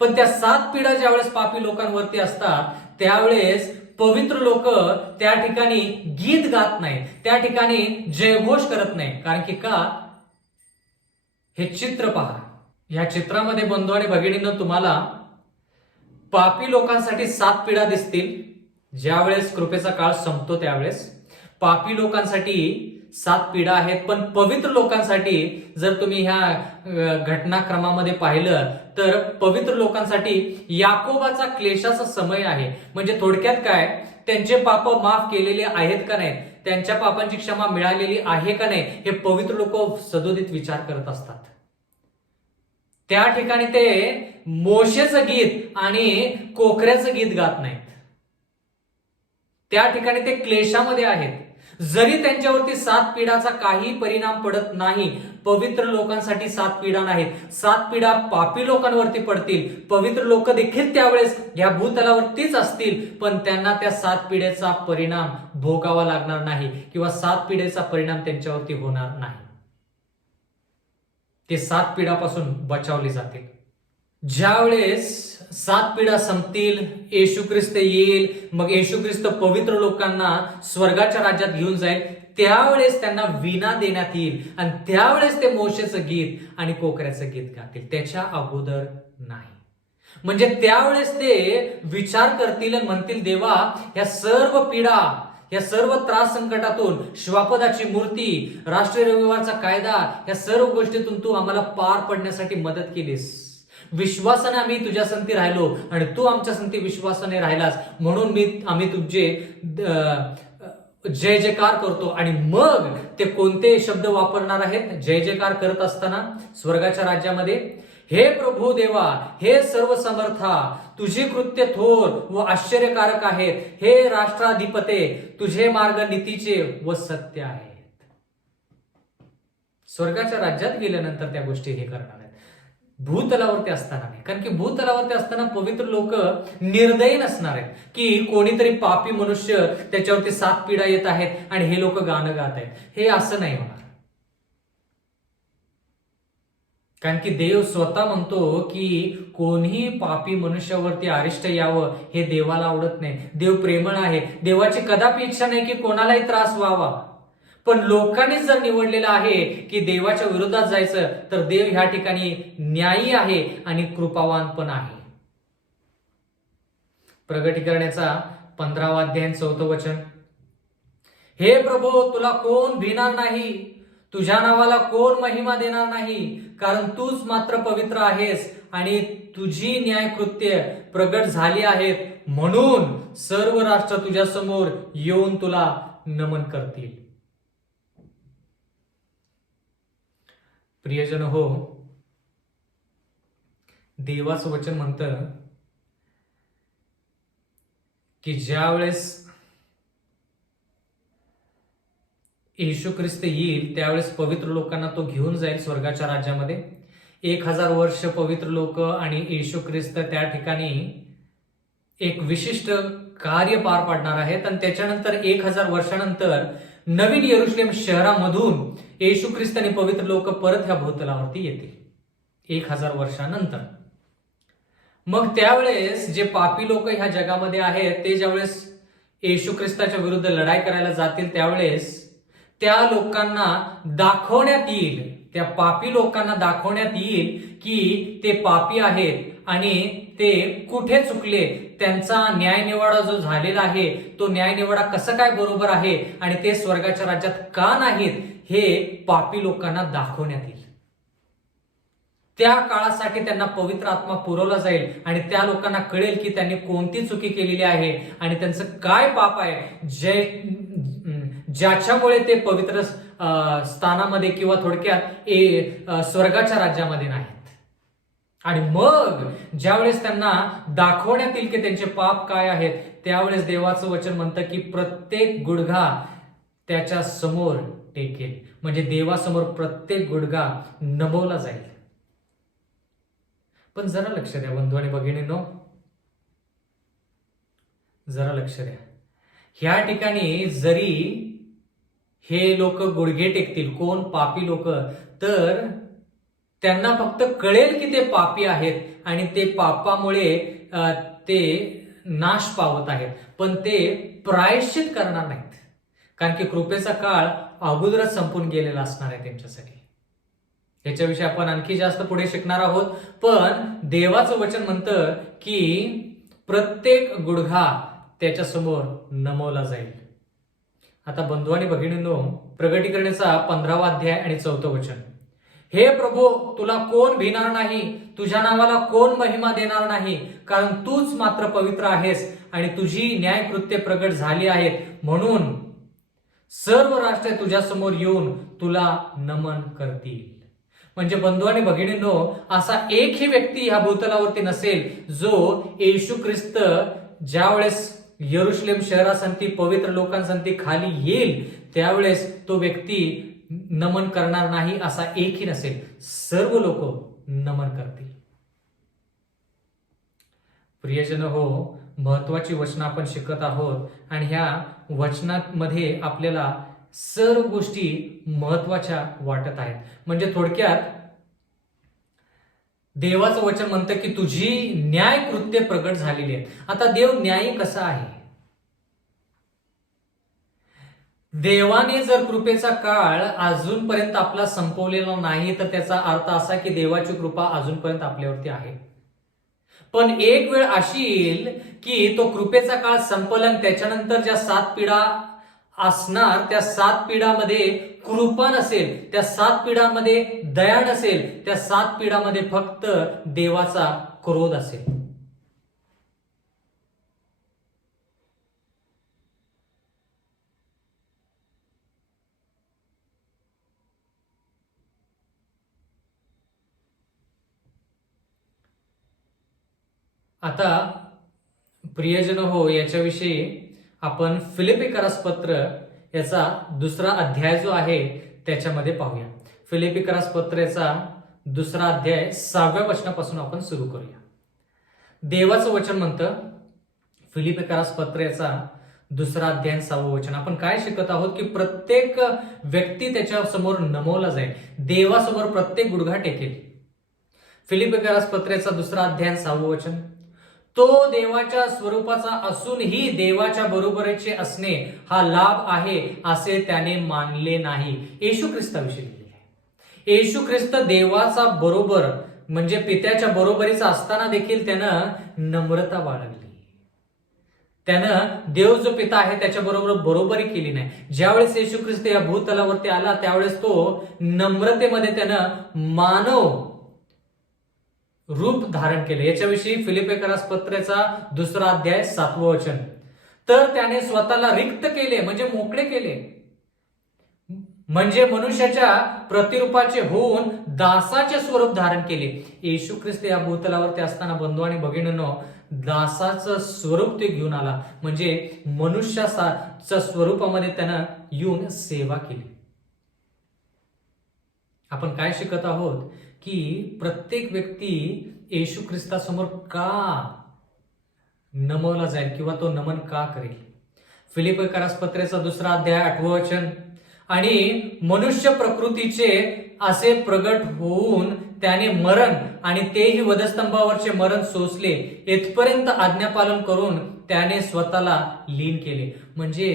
पण त्या 7 पिढ्या ज्यावेळेस पापी लोकांवरती असतात त्यावेळेस पवित्र लोक त्या ठिकाणी गीत गात नाही, त्या ठिकाणी जयघोष करत नाही. कारण की का? हे चित्र पहा. या चित्रामध्ये बंधू आणि भगिनींनो, तुम्हाला पापी लोकांसाठी 7 पिढ्या दिसतील. ज्यावेळेस कृपेचा काळ संपतो त्यावेळेस पापी लोकांसाठी 7 पिढ्या आहेत. पण पवित्र लोकांसाठी जर तुम्ही ह्या घटनाक्रमामध्ये पाहिलं तर पवित्र लोकांसाठी याकोबाचा क्लेशाचा समय आहे. म्हणजे थोडक्यात काय, त्यांचे पाप माफ केलेले आहेत का नाही, त्यांच्या पापांची क्षमा मिळालेली आहे का नाही, हे पवित्र लोक सदोदित विचार करत असतात. त्या ठिकाणी ते मोशेचं गीत आणि कोकऱ्याचं गीत गात नाहीत. त्या ठिकाणी ते क्लेशामध्ये आहेत. जरी त्यांच्यावरती 7 पिढाचा काही परिणाम पडत नाही, पवित्र लोकांसाठी 7 पिढा नाहीत, 7 पिढा पापी लोकांवरती पडतील. पवित्र लोक देखील त्यावेळेस या भूतलावरतीच असतील, पण त्यांना त्या 7 पिढ्याचा परिणाम भोगावा लागणार नाही किंवा 7 पिढ्याचा परिणाम त्यांच्यावरती होणार नाही. ते 7 पिढापासून बचावले जातील. ज्यावेळेस 7 पिढा संपतील, येशू ख्रिस्त येईल, मग येशू ख्रिस्त पवित्र लोकांना स्वर्गाच्या राज्यात घेऊन जाईल, त्यावेळेस त्यांना विना देण्यात येईल आणि त्यावेळेस ते मोशेचं गीत आणि कोकऱ्याचं गीत गातील, त्याच्या अगोदर नाही. म्हणजे त्यावेळेस ते विचार करतील आणि म्हणतील, देवा, या सर्व पिढा, या सर्व त्रास संकटातून, श्वापदाची मूर्ती, राष्ट्रीय रविवारचा कायदा, या सर्व गोष्टीतून तू आम्हाला पार पडण्यासाठी मदत केलीस. विश्वासाने आम्ही तुझ्या संगती राहिलो आणि तू आमच्या संगती विश्वासाने राहिलास, म्हणून आम्ही तुझे जय जयकार करतो. आणि मग ते कोणते शब्द वापरणार आहेत जय जयकार करत असताना स्वर्गाच्या राज्यामध्ये? हे प्रभू देवा, हे सर्व समर्था, तुझी कृत्य थोर व आश्चर्यकारक आहेत. हे राष्ट्राधिपते, तुझे मार्ग नीतीचे व सत्य आहेत. स्वर्गाच्या राज्यात गेल्यानंतर त्या गोष्टी हे करणार आहेत, भूतलावरती असताना नाही. कारण की भूतलावरती असताना पवित्र लोक निर्दयी नसणार आहेत की कोणीतरी पापी मनुष्य त्याच्यावरती 7 पिढा येत आहेत आणि हे लोक गाणं गात आहेत. हे असं नाही होणार. कारण की देव स्वतः म्हणतो की कोणीही पापी मनुष्यावरती अरिष्ट यावं हे देवाला आवडत नाही. देव प्रेमळ आहे. देवाची कदापि इच्छा नाही की कोणालाही त्रास व्हावा. पण लोकांनी जर निवडलेलं आहे की देवाच्या विरोधात जायचं, तर देव ह्या ठिकाणी न्यायी आहे आणि कृपावान पण आहे. प्रगटीकरणाचा 15वा अध्याय 4 वचन, हे प्रभू, तुला कोण भिणार नाही, तुझ्या नावाला कोण महिमा देणार नाही, कारण तूच मात्र पवित्र आहेस आणि तुझी न्यायकृत्य प्रगट झाली आहेत, म्हणून सर्व राष्ट्र तुझ्या समोर येऊन तुला नमन करतील. प्रियजन हो, देवाचं वचन म्हणतं की ज्या वेळेस येशू ख्रिस्त येईल त्यावेळेस पवित्र लोकांना तो घेऊन जाईल स्वर्गाच्या राज्यामध्ये. 1000 वर्ष पवित्र लोक आणि येशू ख्रिस्त त्या ठिकाणी एक विशिष्ट कार्य पार पाडणार आहेत आणि त्याच्यानंतर 1000 वर्षानंतर नवीन यरुशलेम शहरामधून येशू ख्रिस्त आणि पवित्र लोक परत ह्या भूतलावरती येतील 1000 वर्षानंतर. मग त्यावेळेस जे पापी लोक ह्या जगामध्ये आहेत ते ज्यावेळेस येशू ख्रिस्ताच्या विरुद्ध लढाई करायला जातील त्यावेळेस त्या लोकांना दाखवण्यात येईल, त्या पापी लोकांना दाखवण्यात येईल की ते पापी आहेत आणि ते कुठे चुकले, त्यांचा न्यायनिवाडा जो झालेला आहे तो न्यायनिवाडा कसं काय बरोबर आहे आणि ते स्वर्गाच्या राज्यात का नाहीत हे पापी लोकांना दाखवण्यात येईल. त्या काळासाठी त्यांना पवित्र आत्मा पुरवला जाईल आणि त्या लोकांना कळेल की त्यांनी कोणती चुकी केलेली आहे आणि त्यांचं काय पाप आहे ज्याच्यामुळे ते पवित्र स्थानामध्ये किंवा थोडक्यात स्वर्गाच्या राज्यामध्ये नाहीत. आणि मग ज्यावेळेस त्यांना दाखवण्यात येईल की त्यांचे पाप काय आहेत त्यावेळेस देवाचं वचन म्हणतं की प्रत्येक गुडघा त्याच्या समोर टेकेल. म्हणजे देवासमोर प्रत्येक गुडघा नमवला जाईल. पण जरा लक्ष द्या बंधू आणि भगिनींनो, जरा लक्ष द्या. ह्या ठिकाणी जरी हे लोक गुडघे टेकतील, कोण पापी लोक, तर त्यांना फक्त कळेल की ते पापी आहेत आणि ते पापामुळे ते नाश पावत आहेत, पण ते प्रायश्चित करणार नाहीत. कारण की कृपेचा काळ अगोदरच संपून गेलेला असणार आहे त्यांच्यासाठी. याच्याविषयी आपण आणखी जास्त पुढे शिकणार आहोत. पण देवाचं वचन म्हणतं की प्रत्येक गुडघा त्याच्या समोर नमवला जाईल. आता बंधू आणि भगिनींनो, प्रगटीकरणाचा 15वा अध्याय आणि 4 वचन, हे प्रभू, तुला कोण भिणार नाही, तुझ्या नावाला कोण महिमा देणार नाही, कारण तूच मात्र पवित्र आहेस आणि तुझी न्यायकृत्य प्रगट झाली आहेत, म्हणून सर्व राष्ट्र तुझ्या समोर येऊन तुला नमन करतील. म्हणजे बंधू आणि भगिनींनो, असा एकही व्यक्ती ह्या भूतलावरती नसेल जो येशू ख्रिस्त ज्यावेळेस यरुशलेम शहरासंती पवित्र लोकांसंती खाली येईल त्यावेळेस तो व्यक्ती नमन करणार नाही असा एकही नसेल, सर्व लोक नमन करतील. प्रियजन हो, महत्वाची वचनं आपण शिकत आहोत आणि ह्या वचनांमध्ये आपल्याला सर्व गोष्टी महत्वाच्या वाटत आहेत. म्हणजे थोडक्यात देवाचं वचन म्हणतं की तुझी न्याय कृत्य प्रगट झालेली आहेत. आता देव न्यायी कसा आहे? देवाने जर कृपेचा काळ अजूनपर्यंत आपला संपवलेला नाही तर त्याचा अर्थ असा की देवाची कृपा अजूनपर्यंत आपल्यावरती आहे. पण एक वेळ अशी येईल की तो कृपेचा काळ संपला आणि त्याच्यानंतर ज्या 7 पिढा असणार त्या 7 पिढामध्ये कृपा नसेल, त्या 7 पिढामध्ये दया नसेल, त्या 7 पिढामध्ये फक्त देवाचा क्रोध असेल. आता प्रियजन हो, याच्याविषयी आपण फिलिपिकरास पत्र याचा 2रा अध्याय जो आहे त्याच्यामध्ये पाहूया. फिलिपिकरास पत्र याचा 2रा अध्याय 6व्या वचनापासून आपण सुरू करूया. देवाचं वचन म्हणतं, फिलिपिकरास पत्र याचा 2रा अध्याय 6वं वचन. आपण काय शिकत आहोत की प्रत्येक व्यक्ती त्याच्या समोर नमवला जाईल, देवासमोर प्रत्येक गुडघा टेकेल. फिलिपिकरास पत्रेचा 2रा अध्याय 6वं वचन. तो देवाच्या स्वरूपाचा असूनही देवाच्या बरोबरीचे असणे हा लाभ आहे असे त्याने मानले नाही. येशू ख्रिस्ताविषयी लिहिलेले आहे. येशू ख्रिस्त देवाचा बरोबर म्हणजे पित्याच्या बरोबरीचा असताना देखील त्यानं नम्रता बाळगली. त्यानं देव जो पिता आहे त्याच्याबरोबर बरोबरी केली नाही. ज्यावेळेस येशू ख्रिस्त या भूतलावरती आला त्यावेळेस तो नम्रतेमध्ये त्यानं मानव रूप धारण केले. याच्याविषयी फिलिपिकरास पत्राचा 2रा अध्याय 7वं वचन. तर त्याने स्वतःला रिक्त केले म्हणजे मोकळे केले, म्हणजे मनुष्याच्या प्रतिरूपाचे होऊन दासाचे स्वरूप धारण केले. येशू ख्रिस्त या भूतलावरती असताना बंधू आणि भगिनींनो दासाचं स्वरूप ते घेऊन आला, म्हणजे मनुष्याच्या स्वरूपामध्ये त्यानं येऊन सेवा केली. आपण काय शिकत आहोत की प्रत्येक व्यक्ती येशू ख्रिस्तासमोर का नमवला जाईल किंवा तो नमन का करेल. फिलिपिकरास पत्रेचा 2रा अध्याय 8वं वचन. आणि मनुष्य प्रकृतीचे असे प्रगट होऊन त्याने मरण आणि तेही वधस्तंभावरचे मरण सोसले, इथपर्यंत आज्ञापालन करून त्याने स्वतःला लीन केले. म्हणजे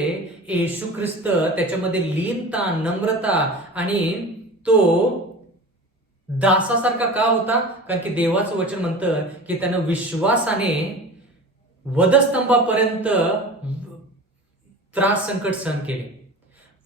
येशू ख्रिस्त त्याच्यामध्ये लीनता, नम्रता आणि तो दासासारखा का होता? कारण की देवाचं वचन म्हणतं की त्यानं विश्वासाने वधस्तंभापर्यंत त्रास संकट सहन केले.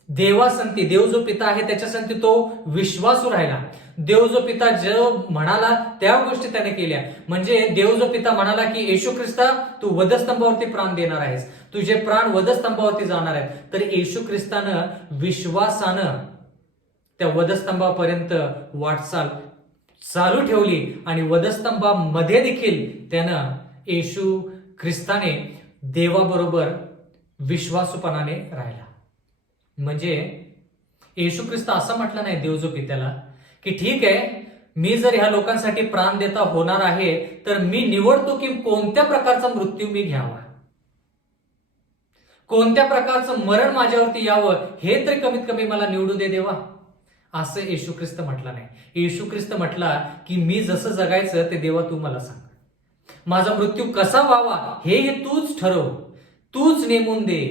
देवासंती देव जो पिता आहे त्याच्यासंती तो विश्वासू राहिला. देव जो पिता जो म्हणाला त्या गोष्टी त्याने केल्या. म्हणजे देव जो पिता म्हणाला की येशू ख्रिस्ता तू वधस्तंभावरती प्राण देणार आहेस, तुझे प्राण वधस्तंभावरती जाणार आहेत, तर येशू ख्रिस्तानं विश्वासानं त्या वधस्तंभापर्यंत वाटचाल चालू ठेवली आणि वधस्तंभामध्ये देखील त्यानं येशू ख्रिस्ताने देवाबरोबर विश्वासूपणाने राहिला. म्हणजे येशू ख्रिस्त असं म्हटलं नाही देव जो पित्याला की ठीक आहे, मी जर ह्या लोकांसाठी प्राण देता होणार आहे तर मी निवडतो की कोणत्या प्रकारचा मृत्यू मी घ्यावा, कोणत्या प्रकारचं मरण माझ्यावरती यावं हे तरी कमीत कमी मला निवडू दे देवा. असं येशू ख्रिस्त म्हटला नाही. येशू ख्रिस्त म्हटला की मी जसं जगायचं ते देवा तू मला सांग, माझा मृत्यू कसा व्हावा हे तूच ठरव, तूच नेमून दे,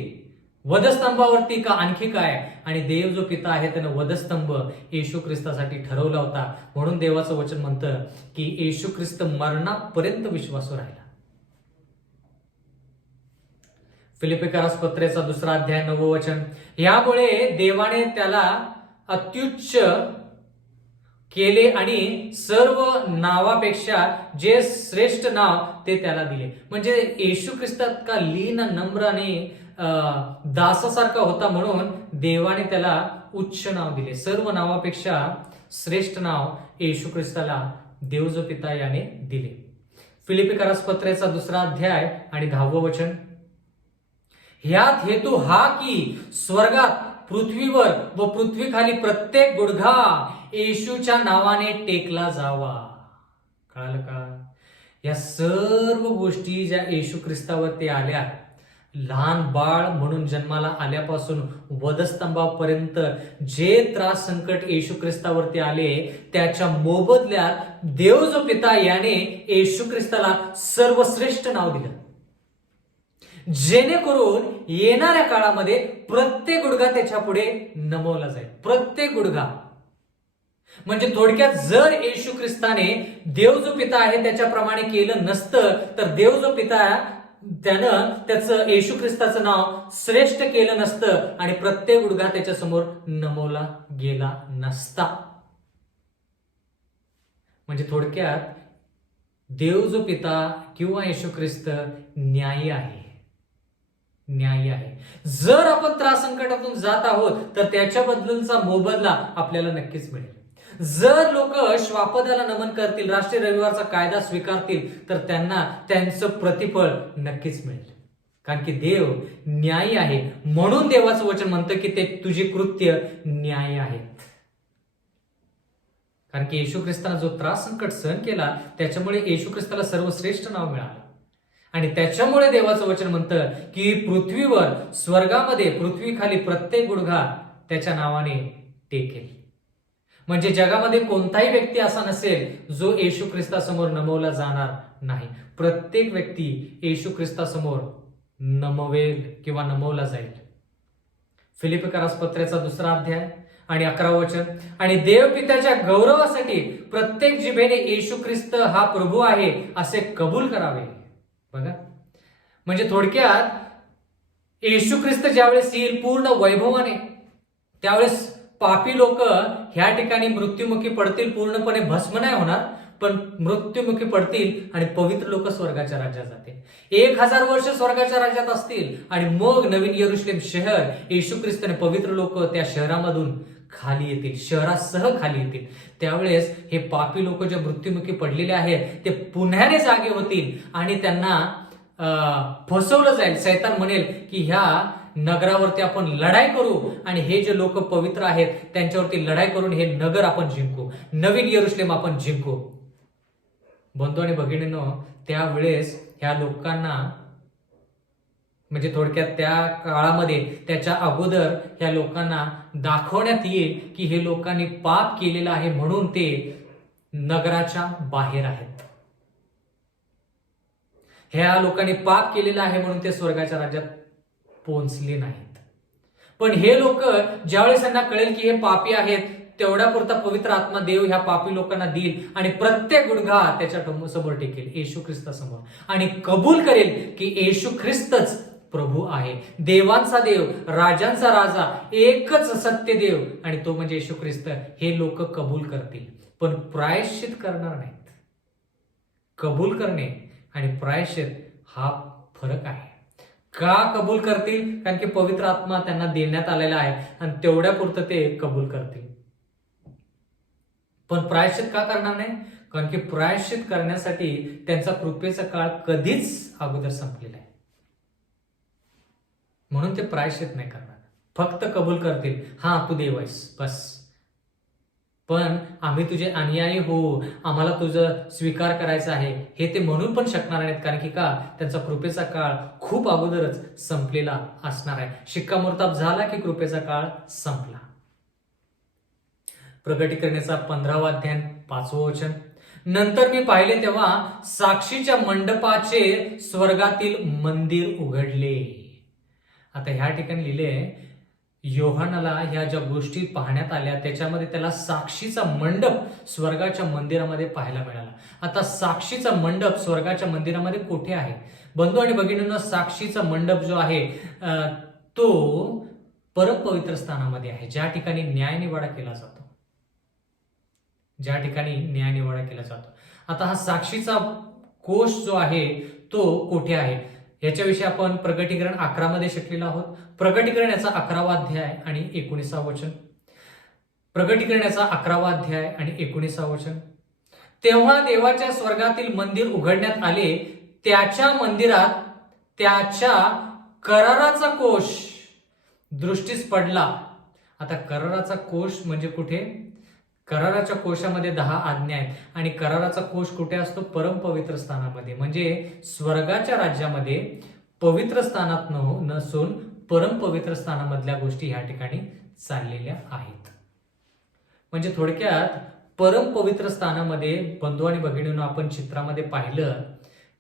वधस्तंभावरती का आणखी काय. आणि देव जो पिता आहे त्यानं वधस्तंभ येशू ख्रिस्तासाठी ठरवला होता. म्हणून देवाचं वचन म्हणतं की येशू ख्रिस्त मरणापर्यंत विश्वासू राहिला. फिलिपिकरास पत्रेचा 2रा अध्याय 9वं वचन. यामुळे देवाने त्याला अत्युच्च केले आणि सर्व नावापेक्षा जे श्रेष्ठ नाव ते त्याला दिले. म्हणजे येशू ख्रिस्तात का लीन, नम्र आणि दासासारखा होता म्हणून देवाने त्याला उच्च नाव दिले. सर्व नावापेक्षा श्रेष्ठ नाव येशू ख्रिस्ताला देव जो पिता याने दिले. फिलिपिकरास पत्रेचा 2रा अध्याय आणि 10वं वचन. ह्यात हेतू हा की स्वर्गात, पृथ्वीवर व पृथ्वीखाली प्रत्येक गुडघा येशूच्या नावाने टेकला जावा. कळालं का? या सर्व गोष्टी ज्या येशू ख्रिस्तावरती आल्या, लहान बाळ म्हणून जन्माला आल्यापासून वधस्तंभापर्यंत जे त्रास संकट येशू ख्रिस्तावरती आले, त्याच्या मोबदल्यात देव जो पिता याने येशू ख्रिस्ताला सर्वश्रेष्ठ नाव दिलं, जेणेकरून येणाऱ्या काळामध्ये प्रत्येक गुडघा त्याच्या पुढे नमवला जाईल. प्रत्येक गुडघा. म्हणजे थोडक्यात जर येशू ख्रिस्ताने देव जो पिता आहे त्याच्याप्रमाणे केलं नसतं, तर देव जो पिता त्यानं त्याचं येशू ख्रिस्ताचं नाव श्रेष्ठ केलं नसतं आणि प्रत्येक गुडघा त्याच्या समोर नमवला गेला नसता. म्हणजे थोडक्यात देव जो पिता किंवा येशू ख्रिस्त न्यायी आहे. न्यायी आहे. जर आपण त्रास संकटातून जात आहोत तर त्याच्याबद्दलचा मोबदला आपल्याला नक्कीच मिळेल. जर लोक श्वापदाला नमन करतील, राष्ट्रीय रविवारचा कायदा स्वीकारतील, तर त्यांना त्यांचं प्रतिफळ नक्कीच मिळेल. कारण की देव न्यायी आहे. म्हणून देवाचं वचन म्हणतं की ते तुझी कृत्य न्यायी आहेत. कारण की येशू ख्रिस्तानं जो त्रास संकट सहन केला, त्याच्यामुळे येशू ख्रिस्ताला सर्वश्रेष्ठ नाव मिळालं. आणि त्याच्यामुळे देवाचं वचन म्हणतं की पृथ्वीवर, स्वर्गामध्ये, पृथ्वीखाली प्रत्येक गुडघा त्याच्या नावाने टेकेल. म्हणजे जगामध्ये कोणताही व्यक्ती असा नसेल जो येशू ख्रिस्तासमोर नमवला जाणार नाही. प्रत्येक व्यक्ती येशू ख्रिस्तासमोर नमवेल किंवा नमवला जाईल. फिलिप्पियरास पत्राचा 2 अध्याय आणि 11 वचन. आणि देवपित्याच्या गौरवासाठी प्रत्येक जिभेने येशू ख्रिस्त हा प्रभू आहे असे कबूल करावे. बघा, म्हणजे थोडक्यात येशू ख्रिस्त ज्यावेळेस येईल पूर्ण वैभवाने, त्यावेळेस पापी लोक ह्या ठिकाणी मृत्युमुखी पडतील, पूर्णपणे भस्म नाही होणार, पण मृत्युमुखी पडतील आणि पवित्र लोक स्वर्गाच्या राज्यात जातील. 1000 वर्ष स्वर्गाच्या राज्यात असतील आणि मग नवीन यरुशलेम शहर, येशू ख्रिस्ताने पवित्र लोक त्या शहरामधून खाली येतील, शहरासह खाली येतील. त्यावेळेस हे पापी लोक जे मृत्युमुखी पडलेले आहेत ते पुन्हाने जागे होतील आणि त्यांना फसवलं जाईल. शैतान म्हणेल की ह्या नगरावरती आपण लढाई करू आणि हे जे लोक पवित्र आहेत त्यांच्यावरती लढाई करून हे नगर आपण जिंकू, नवीन यरुशलेम आपण जिंकू. बंधू आणि भगिनींनो, त्यावेळेस ह्या लोकांना, म्हणजे थोडक्यात त्या काळामध्ये, त्याच्या अगोदर ह्या लोकांना दाखवण्यात येईल की हे लोकांनी पाप केलेलं आहे म्हणून ते नगराच्या बाहेर आहेत. ह्या लोकांनी पाप केलेलं आहे म्हणून ते स्वर्गाच्या राज्यात पोहोचले नाहीत. पण हे लोक ज्यावेळेस त्यांना कळेल की हे पापी आहेत, तेवढ्या पुरता पवित्र आत्मा देव ह्या पापी लोकांना देईल आणि प्रत्येक गुडघा त्याच्या समोर टेकेल, येशू ख्रिस्तासमोर, आणि कबूल करेल की येशू ख्रिस्तच प्रभू आहे, देवांचा देव, राजांचा राजा, एकच सत्य देव, आणि तो म्हणजे येशू ख्रिस्त. हे लोक कबूल करतील, पण प्रायश्चित करणार नाहीत. कबूल करणे आणि प्रायश्चित हा फरक आहे. का कबूल करतील? कारण की पवित्र आत्मा त्यांना देण्यात आलेला आहे आणि तेवढ्या पुरतं ते कबूल करतील. पण प्रायश्चित का करणार नाही? कारण की प्रायश्चित करण्यासाठी त्यांचा कृपेचा काळ कधीच अगोदर संपलेला आहे. म्हणून ते प्रायश्चित नाही करणार, फक्त कबूल करतील. हा, तू देव आहेस, बस. पण आम्ही तुझे अनुयायी हो, आम्हाला तुझं स्वीकार करायचं आहे, हे ते म्हणून पण शकणार नाहीत. कारण की का? त्यांचा कृपेचा काळ खूप अगोदरच संपलेला असणार आहे. शिक्कामोर्तब झाला की कृपेचा काळ संपला. प्रकटीकरणाचा 15वा अध्याय 5वं वचन. नंतर मी पाहिले तेव्हा साक्षीच्या मंडपाचे स्वर्गातील मंदिर उघडले. आता ह्या ठिकाणी लिहिले, योहानाला ह्या ज्या गोष्टी पाहण्यात आल्या त्याच्यामध्ये त्याला साक्षीचा मंडप स्वर्गाच्या मंदिरामध्ये पाहायला मिळाला. आता साक्षीचा मंडप स्वर्गाच्या मंदिरामध्ये कुठे आहे? बंधू आणि भगिनींनो, साक्षीचा मंडप जो आहे तो परमपवित्र स्थानामध्ये आहे, ज्या ठिकाणी न्यायनिवाडा केला जातो, ज्या ठिकाणी न्यायनिवाडा केला जातो. आता हा साक्षीचा कोश जो आहे तो कुठे आहे याच्याविषयी आपण प्रकटीकरण 11 मध्ये शिकलेलो आहोत. प्रकटीकरण याचा 11वा अध्याय आणि 19वा वचन. प्रकटीकरण याचा 11वा अध्याय आणि 19वा वचन. तेव्हा देवाच्या स्वर्गातील मंदिर उघडण्यात आले, त्याच्या मंदिरात त्याच्या कराराचा कोश दृष्टीस पडला. आता कराराचा कोश म्हणजे कुठे? कराराच्या कोशामध्ये 10 आज्ञा आहेत आणि कराराचा कोश कुठे असतो? परमपवित्र स्थानामध्ये, म्हणजे स्वर्गाच्या राज्यामध्ये पवित्र स्थानात नसून परमपवित्र स्थानामधल्या गोष्टी ह्या ठिकाणी चाललेल्या आहेत. म्हणजे थोडक्यात परमपवित्र स्थानामध्ये बंधू आणि भगिनींनो आपण चित्रामध्ये पाहिलं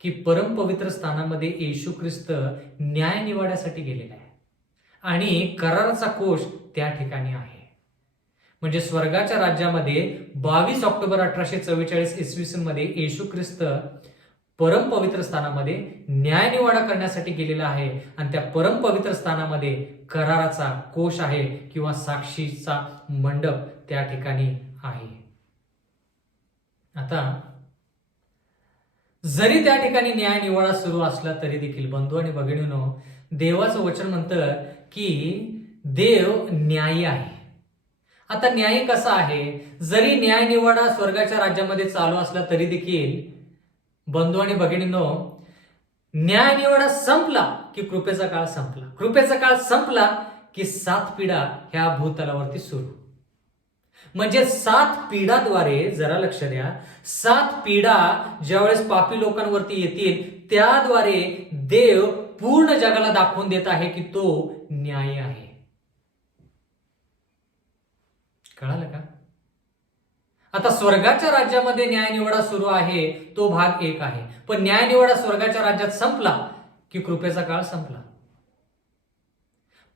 की परमपवित्र स्थानामध्ये येशू ख्रिस्त न्याय निवाड्यासाठी गेलेला आहे आणि कराराचा कोश त्या ठिकाणी आहे. म्हणजे स्वर्गाच्या राज्यामध्ये 22 ऑक्टोबर 1844 इसवी सन मध्ये येशू ख्रिस्त परमपवित्र स्थानामध्ये न्याय निवाडा करण्यासाठी गेलेला आहे आणि त्या परमपवित्र स्थानामध्ये कराराचा कोश आहे किंवा साक्षीचा मंडप त्या ठिकाणी आहे. आता जरी त्या ठिकाणी न्याय निवाडा सुरू असला तरी देखील बंधू आणि भगिनींनो, देवाचं वचन म्हणतं की देव न्यायी आहे. आता न्यायी कसा आहे? जरी न्याय निवाडा स्वर्गाच्या राज्यामध्ये चालू असला तरी देखील बंधू आणि भगिनींनो, न्याय निवाडा संपला की कृपेचा काळ संपला. कृपेचा काळ संपला की 7 पिढा ह्या भूतलावरती सुरू. म्हणजे 7 पिढाद्वारे, जरा लक्ष द्या, 7 पिढा ज्यावेळेस पापी लोकांवरती येतील त्याद्वारे देव पूर्ण जगाला दाखवून देत आहे की तो न्यायी आहे. कळालं का? आता स्वर्गाच्या राज्यामध्ये न्याय निवाडा सुरू आहे, तो भाग 1 आहे. पण न्याय निवाडा स्वर्गाच्या राज्यात संपला की कृपेचा काळ संपला.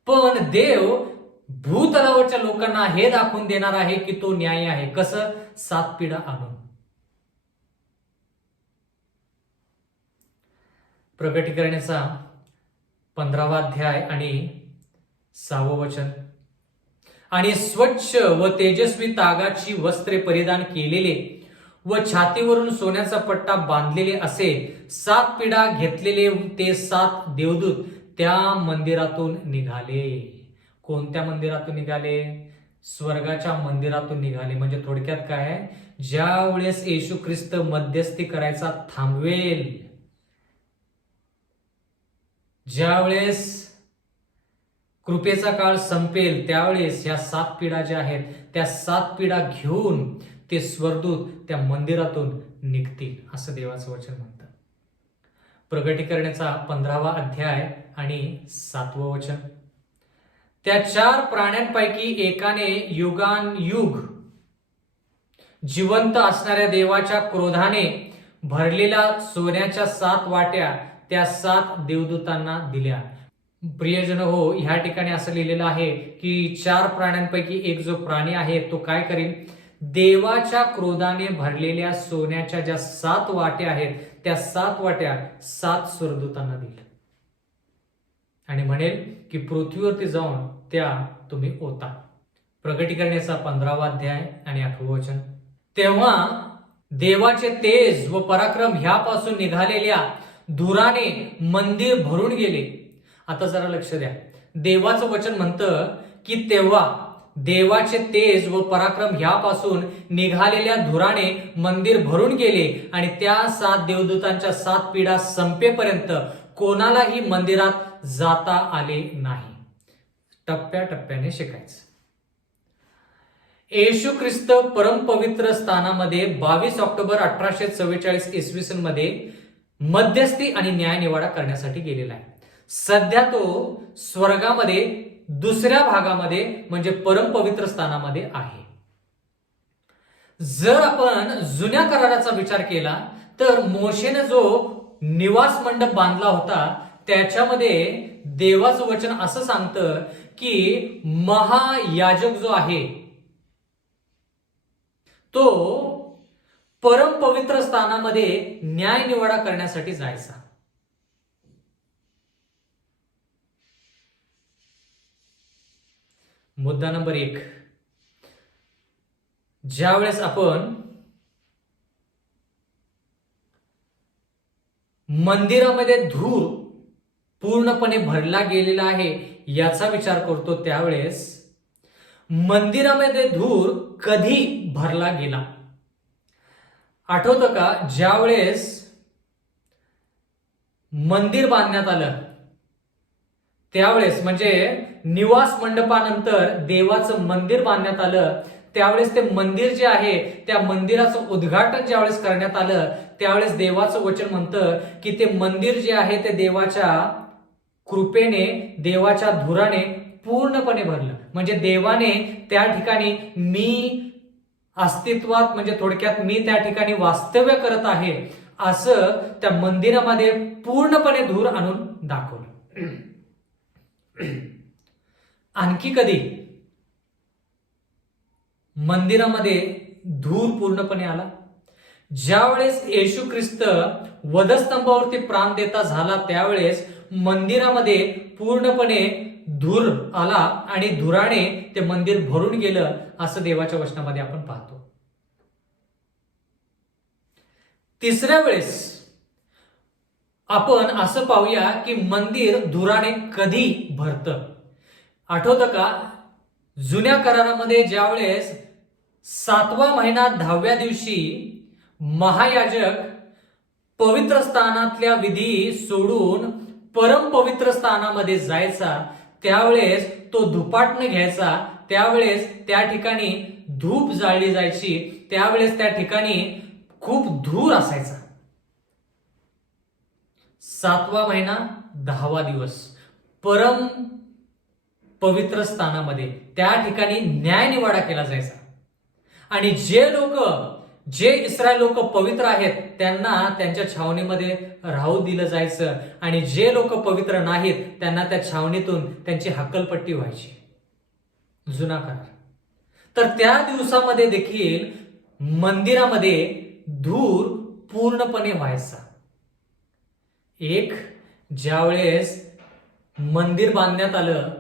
पण देव भूतलावरच्या लोकांना हे दाखवून देणार आहे की तो न्यायी आहे. कसं? 7 पिढा आणून. प्रकटीकरणाचा 15वा अध्याय आणि 6वं वचन. आणि स्वच्छ व तेजस्वी तागाची वस्त्रे परिधान केलेले व छातीवरून सोन्याचा पट्टा बांधलेले असे 7 पिढा घेतलेले ते 7 देवदूत त्या मंदिरातून निघाले. कोणत्या मंदिरातून निघाले? स्वर्गाच्या मंदिरातून निघाले. म्हणजे थोडक्यात काय? ज्या वेळेस येशू ख्रिस्त मध्यस्थी करायचा थांबवेल, ज्या वेळेस कृपेचा काळ संपेल, त्यावेळेस या 7 पिढा ज्या आहेत त्या 7 पिढा घेऊन ते स्वर्गदूत त्या मंदिरातून निघतील, असं देवाचं वचन म्हणतं. प्रकटीकरणाचा 15वा अध्याय आणि 7वं वचन. त्या 4 प्राण्यांपैकी एकाने युगानयुग जिवंत असणाऱ्या देवाच्या क्रोधाने भरलेल्या सोन्याच्या 7 वाट्या त्या 7 देवदूतांना दिल्या. प्रियजन हो, ह्या ठिकाणी असं लिहिलेलं आहे की 4 प्राण्यांपैकी एक जो प्राणी आहे तो काय करेल? देवाच्या क्रोधाने भरलेल्या सोन्याच्या ज्या 7 वाट्या आहेत त्या 7 वाट्या 7 स्वर्गदूतांना दिल्या आणि म्हणेल की पृथ्वीवरती जाऊन त्या तुम्ही ओता. प्रकटीकरणाचा 15वा अध्याय आणि 8वं वचन. तेव्हा देवाचे तेज व पराक्रम ह्यापासून निघालेल्या धुराने मंदिर भरून गेले. आता जरा लक्ष द्या, देवाचं वचन म्हणतं की तेव्हा देवाचे तेज व पराक्रम ह्यापासून निघालेल्या धुराने मंदिर भरून गेले आणि त्या 7 देवदूतांच्या 7 पिढा संपेपर्यंत कोणालाही मंदिरात जाता आले नाही. टप्प्याटप्प्याने शिकायचं. येशू ख्रिस्त परमपवित्र स्थानामध्ये 22 ऑक्टोबर 1844 इसवी सन मध्ये मध्यस्थी आणि न्याय निवाडा करण्यासाठी गेलेला आहे. सध्या तो स्वर्गामध्ये दुसऱ्या भागामध्ये म्हणजे परमपवित्र स्थानामध्ये आहे. जर आपण जुन्या कराराचा विचार केला तर मोशेने जो निवास मंडप बांधला होता त्याच्यामध्ये देवाचं वचन असं सांगतं की महायाजक जो आहे तो परमपवित्र स्थानामध्ये न्याय निवाडा करण्यासाठी जायचा. मुद्दा नंबर 1, ज्यावेळेस आपण मंदिरामध्ये धूर पूर्णपणे भरला गेलेला आहे याचा विचार करतो त्यावेळेस मंदिरामध्ये धूर कधी भरला गेला? आठवतं का? ज्यावेळेस मंदिर बांधण्यात आलं त्यावेळेस म्हणजे निवास मंडपानंतर देवाचं मंदिर बांधण्यात आलं. त्यावेळेस ते मंदिर जे आहे त्या मंदिराचं उद्घाटन ज्यावेळेस करण्यात आलं त्यावेळेस देवाचं वचन म्हणतं की ते मंदिर जे आहे ते देवाच्या कृपेने, देवाच्या धुराने पूर्णपणे भरलं. म्हणजे देवाने त्या ठिकाणी मी अस्तित्वात, म्हणजे थोडक्यात मी त्या ठिकाणी वास्तव्य करत आहे असं त्या मंदिरामध्ये पूर्णपणे धूर आणून दाखवलं. आणखी कधी मंदिरामध्ये धूर पूर्णपणे आला? ज्यावेळेस येशू ख्रिस्त वधस्तंभावरती प्राण देता झाला त्यावेळेस मंदिरामध्ये पूर्णपणे धूर आला आणि धुराने ते मंदिर भरून गेलं असं देवाच्या वचनामध्ये आपण पाहतो. तिसऱ्या वेळेस आपण असं पाहूया की मंदिर धुराने कधी भरतं. आठवतं का? जुन्या करारामध्ये ज्यावेळेस 7वा महिना 10व्या दिवशी महायाजक पवित्र स्थानातल्या विधी सोडून परम पवित्र स्थानामध्ये जायचा, त्यावेळेस तो धुपाटण घ्यायचा, त्यावेळेस त्या ठिकाणी धूप जाळली जायची, त्यावेळेस त्या ठिकाणी खूप धूर असायचा. 7वा महिना 10वा दिवस परम पवित्र स्थानामध्ये त्या ठिकाणी न्यायनिवाडा केला जायचा आणि जे इस्रायल लोक पवित्र आहेत त्यांना त्यांच्या छावणीमध्ये राहू दिलं जायचं आणि जे लोक पवित्र नाहीत त्यांना त्या छावणीतून त्यांची हक्कलपट्टी व्हायची. जुना करार. तर त्या दिवसामध्ये देखील मंदिरामध्ये धूर पूर्णपणे व्हायचा. एक, ज्यावेळेस मंदिर बांधण्यात आलं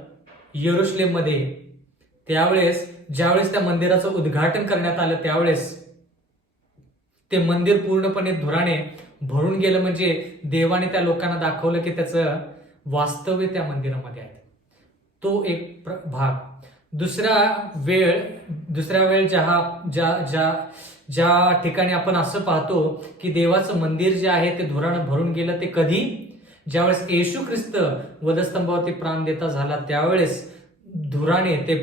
यरुशलेममध्ये, त्यावेळेस ज्यावेळेस त्या मंदिराचं उद्घाटन करण्यात आलं त्यावेळेस ते मंदिर पूर्णपणे धुराने भरून गेलं. म्हणजे देवाने त्या लोकांना दाखवलं की त्याचं वास्तव्य त्या मंदिरामध्ये आहे. तो एक भाग. दुसऱ्या वेळ ज्या ठिकाणी आपण असं पाहतो की देवाचं मंदिर जे आहे ते धुरानं भरून गेलं, ते कधी? ज्यावेळेस येशू ख्रिस्त वधस्तंभावरती प्राण देता झाला त्यावेळेस धुराने ते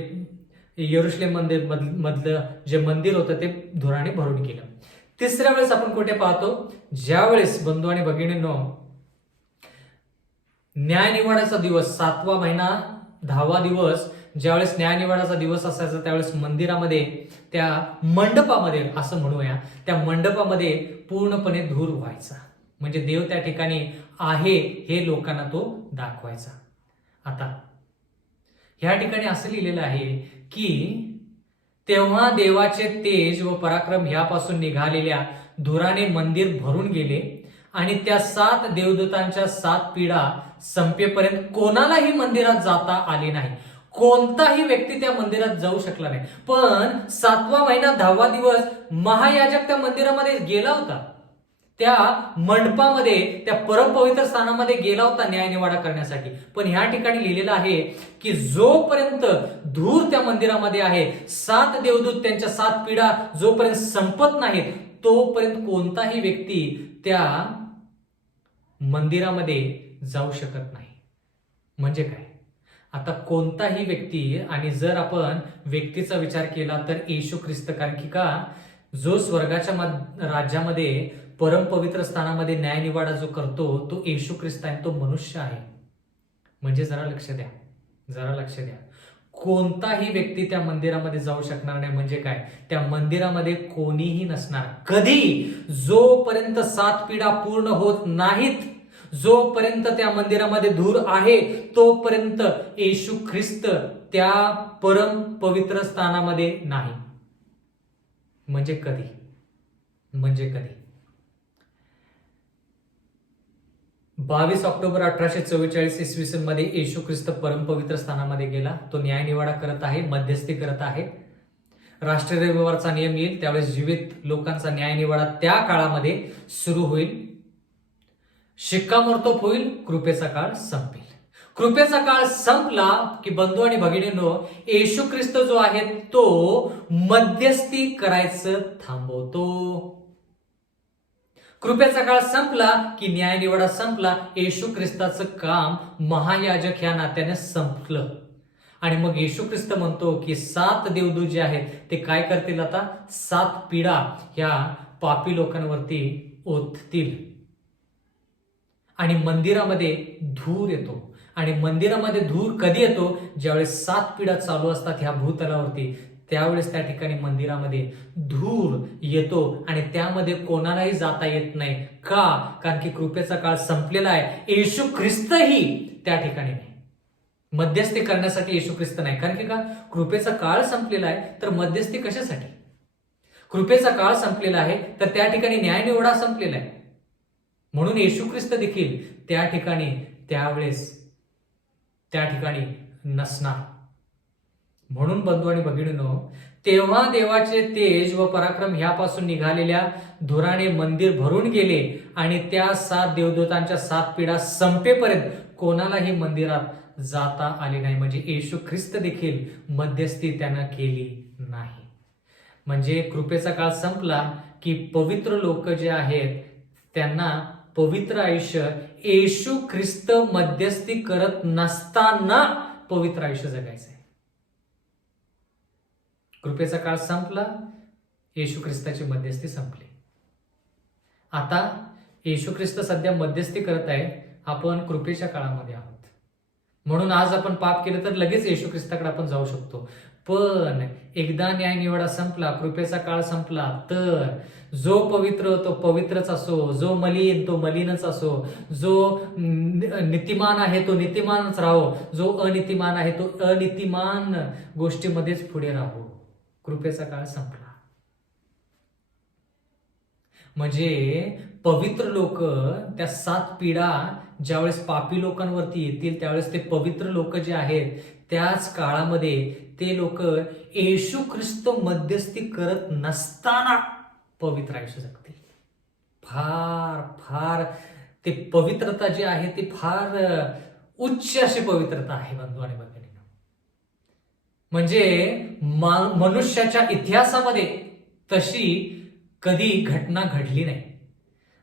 यरुशलेम मधलं जे मंदिर होतं ते धुराने भरून गेलं. तिसऱ्या वेळेस आपण कुठे पाहतो? ज्यावेळेस बंधू आणि भगिनींनो न्यायनिवाडाचा दिवस 7वा महिना 10वा दिवस, ज्यावेळेस न्यायनिवाडाचा दिवस असायचा त्यावेळेस मंदिरामध्ये त्या मंडपामध्ये असं म्हणूया त्या मंडपामध्ये पूर्णपणे धूर व्हायचा. म्हणजे देव त्या ठिकाणी आहे हे लोकांना तो दाखवायचा. आता ह्या ठिकाणी असं लिहिलेलं आहे की तेव्हा देवाचे तेज व पराक्रम ह्यापासून निघालेल्या धुराने मंदिर भरून गेले आणि त्या 7 देवदूतांच्या 7 पिढा संपेपर्यंत कोणालाही मंदिरात जाता आले नाही. कोणताही व्यक्ती त्या मंदिरात जाऊ शकला नाही. पण 7वा महिना 10वा दिवस महायाजक त्या मंदिरामध्ये गेला होता, त्या मंडपामध्ये, त्या परमपवित्र स्थानामध्ये गेला होता न्यायनिवाडा करण्यासाठी. पण ह्या ठिकाणी लिहिलेलं आहे की जोपर्यंत धूर त्या मंदिरामध्ये आहे, 7 देवदूत त्यांच्या 7 पिढा जोपर्यंत संपत नाहीत तोपर्यंत कोणताही व्यक्ती त्या मंदिरामध्ये जाऊ शकत नाही. म्हणजे काय? आता कोणताही व्यक्ती, आणि जर आपण व्यक्तीचा विचार केला तर येशू ख्रिस्त, कारण की का जो स्वर्गाच्या राज्यामध्ये परम पवित्र स्थानामध्ये न्यायनिवाडा जो करतो तो येशू ख्रिस्त आहे, तो मनुष्य आहे. म्हणजे जरा लक्ष द्या, कोणताही व्यक्ती त्या मंदिरामध्ये जाऊ शकणार नाही. म्हणजे काय? त्या मंदिरामध्ये कोणीही नसणार. कधी? जोपर्यंत 7 पिढा पूर्ण होत नाहीत, जोपर्यंत त्या मंदिरामध्ये धूर आहे तोपर्यंत येशू ख्रिस्त त्या परम पवित्र स्थानामध्ये नाही. म्हणजे कधी? 22 ऑक्टोबर 1844 इसवी सन मध्ये येशू ख्रिस्त परम पवित्र स्थानामध्ये गेला. तो न्यायनिवाडा करत आहे, मध्यस्थी करत आहे. राष्ट्रीय रविवारचा नियम येईल त्यावेळेस जीवित लोकांचा न्यायनिवाडा त्या काळामध्ये सुरू होईल. शिक्कामोर्तब होईल, कृपेचा काळ संपेल. कृपेचा काळ संपला की बंधू आणि भगिनींनो, येशू ख्रिस्त जो आहे तो मध्यस्थी करायचं थांबवतो. कृपेचा काळ संपला की न्यायनिवाडा संपला, येशू ख्रिस्ताचं काम महायाजक ह्या नात्याने संपलं. आणि मग येशू ख्रिस्त म्हणतो की 7 देवदूत जे आहेत ते काय करतील, आता 7 पिढा ह्या पापी लोकांवरती ओततील. आणि मंदिरामध्ये धूर येतो. आणि मंदिरामध्ये धूर कधी येतो, ज्यावेळेस 7 पिढा चालू असतात ह्या भूतलावरती, त्यावेळेस त्या ठिकाणी मंदिरामध्ये धूर येतो आणि त्यामध्ये कोणालाही जाता येत नाही. का? कारण की कृपेचा काळ संपलेला आहे. येशू ख्रिस्तही त्या ठिकाणी नाही. मध्यस्थी करण्यासाठी येशू ख्रिस्त नाही. कारण की का? कृपेचा काळ संपलेला आहे, तर मध्यस्थी कशासाठी? कृपेचा काळ संपलेला आहे तर त्या ठिकाणी न्यायनिवाडा संपलेला आहे. म्हणून येशू ख्रिस्त देखील त्या ठिकाणी त्यावेळेस त्या ठिकाणी नसणार. म्हणून बंधू आणि भगिनींनो, तेव्हा देवाचे तेज व पराक्रम ह्यापासून निघालेल्या धुराने मंदिर भरून गेले आणि त्या 7 देवदूतांच्या 7 पिढा संपेपर्यंत कोणालाही मंदिरात जाता आले नाही. म्हणजे येशू ख्रिस्त देखील मध्यस्थी त्यानं केली नाही. म्हणजे कृपेचा काळ संपला की पवित्र लोक जे आहेत त्यांना पवित्र आयुष्य येशू ख्रिस्त मध्यस्थी करत नसताना पवित्र आयुष्य जगायचं आहे. कृपेचा काळ संपला, येशू ख्रिस्ताची मध्यस्थी संपली. आता येशू ख्रिस्त सध्या मध्यस्थी करत आहे, आपण कृपेच्या काळामध्ये आहोत. म्हणून आज आपण पाप केलं तर लगेच येशू ख्रिस्ताकडे आपण जाऊ शकतो. पण एकदा न्यायनिवाडा संपला, कृपेचा काळ संपला, तर जो पवित्र तो पवित्रच असो, जो मलिन तो मलिनच असो, जो नीतिमान आहे तो नीतिमानच राहो, जो अनितिमान आहे तो अनितिमान गोष्टीमध्येच पुढे राहो. कृपेचा काळ संपला. म्हणजे पवित्र लोक त्या 7 पिढा ज्यावेळेस पापी लोकांवरती येतील त्यावेळेस ते पवित्र लोक जे आहेत त्याच काळामध्ये ते लोक येशू ख्रिस्त मध्यस्थी करत नसताना पवित्र आयुष्य जगतील. फार फार ते पवित्रता जी आहे ती फार उच्च अशी पवित्रता आहे बंधू आणि भगिनींनो. म्हणजे मनुष्याच्या इतिहासामध्ये तशी कधी घटना घडली नाही.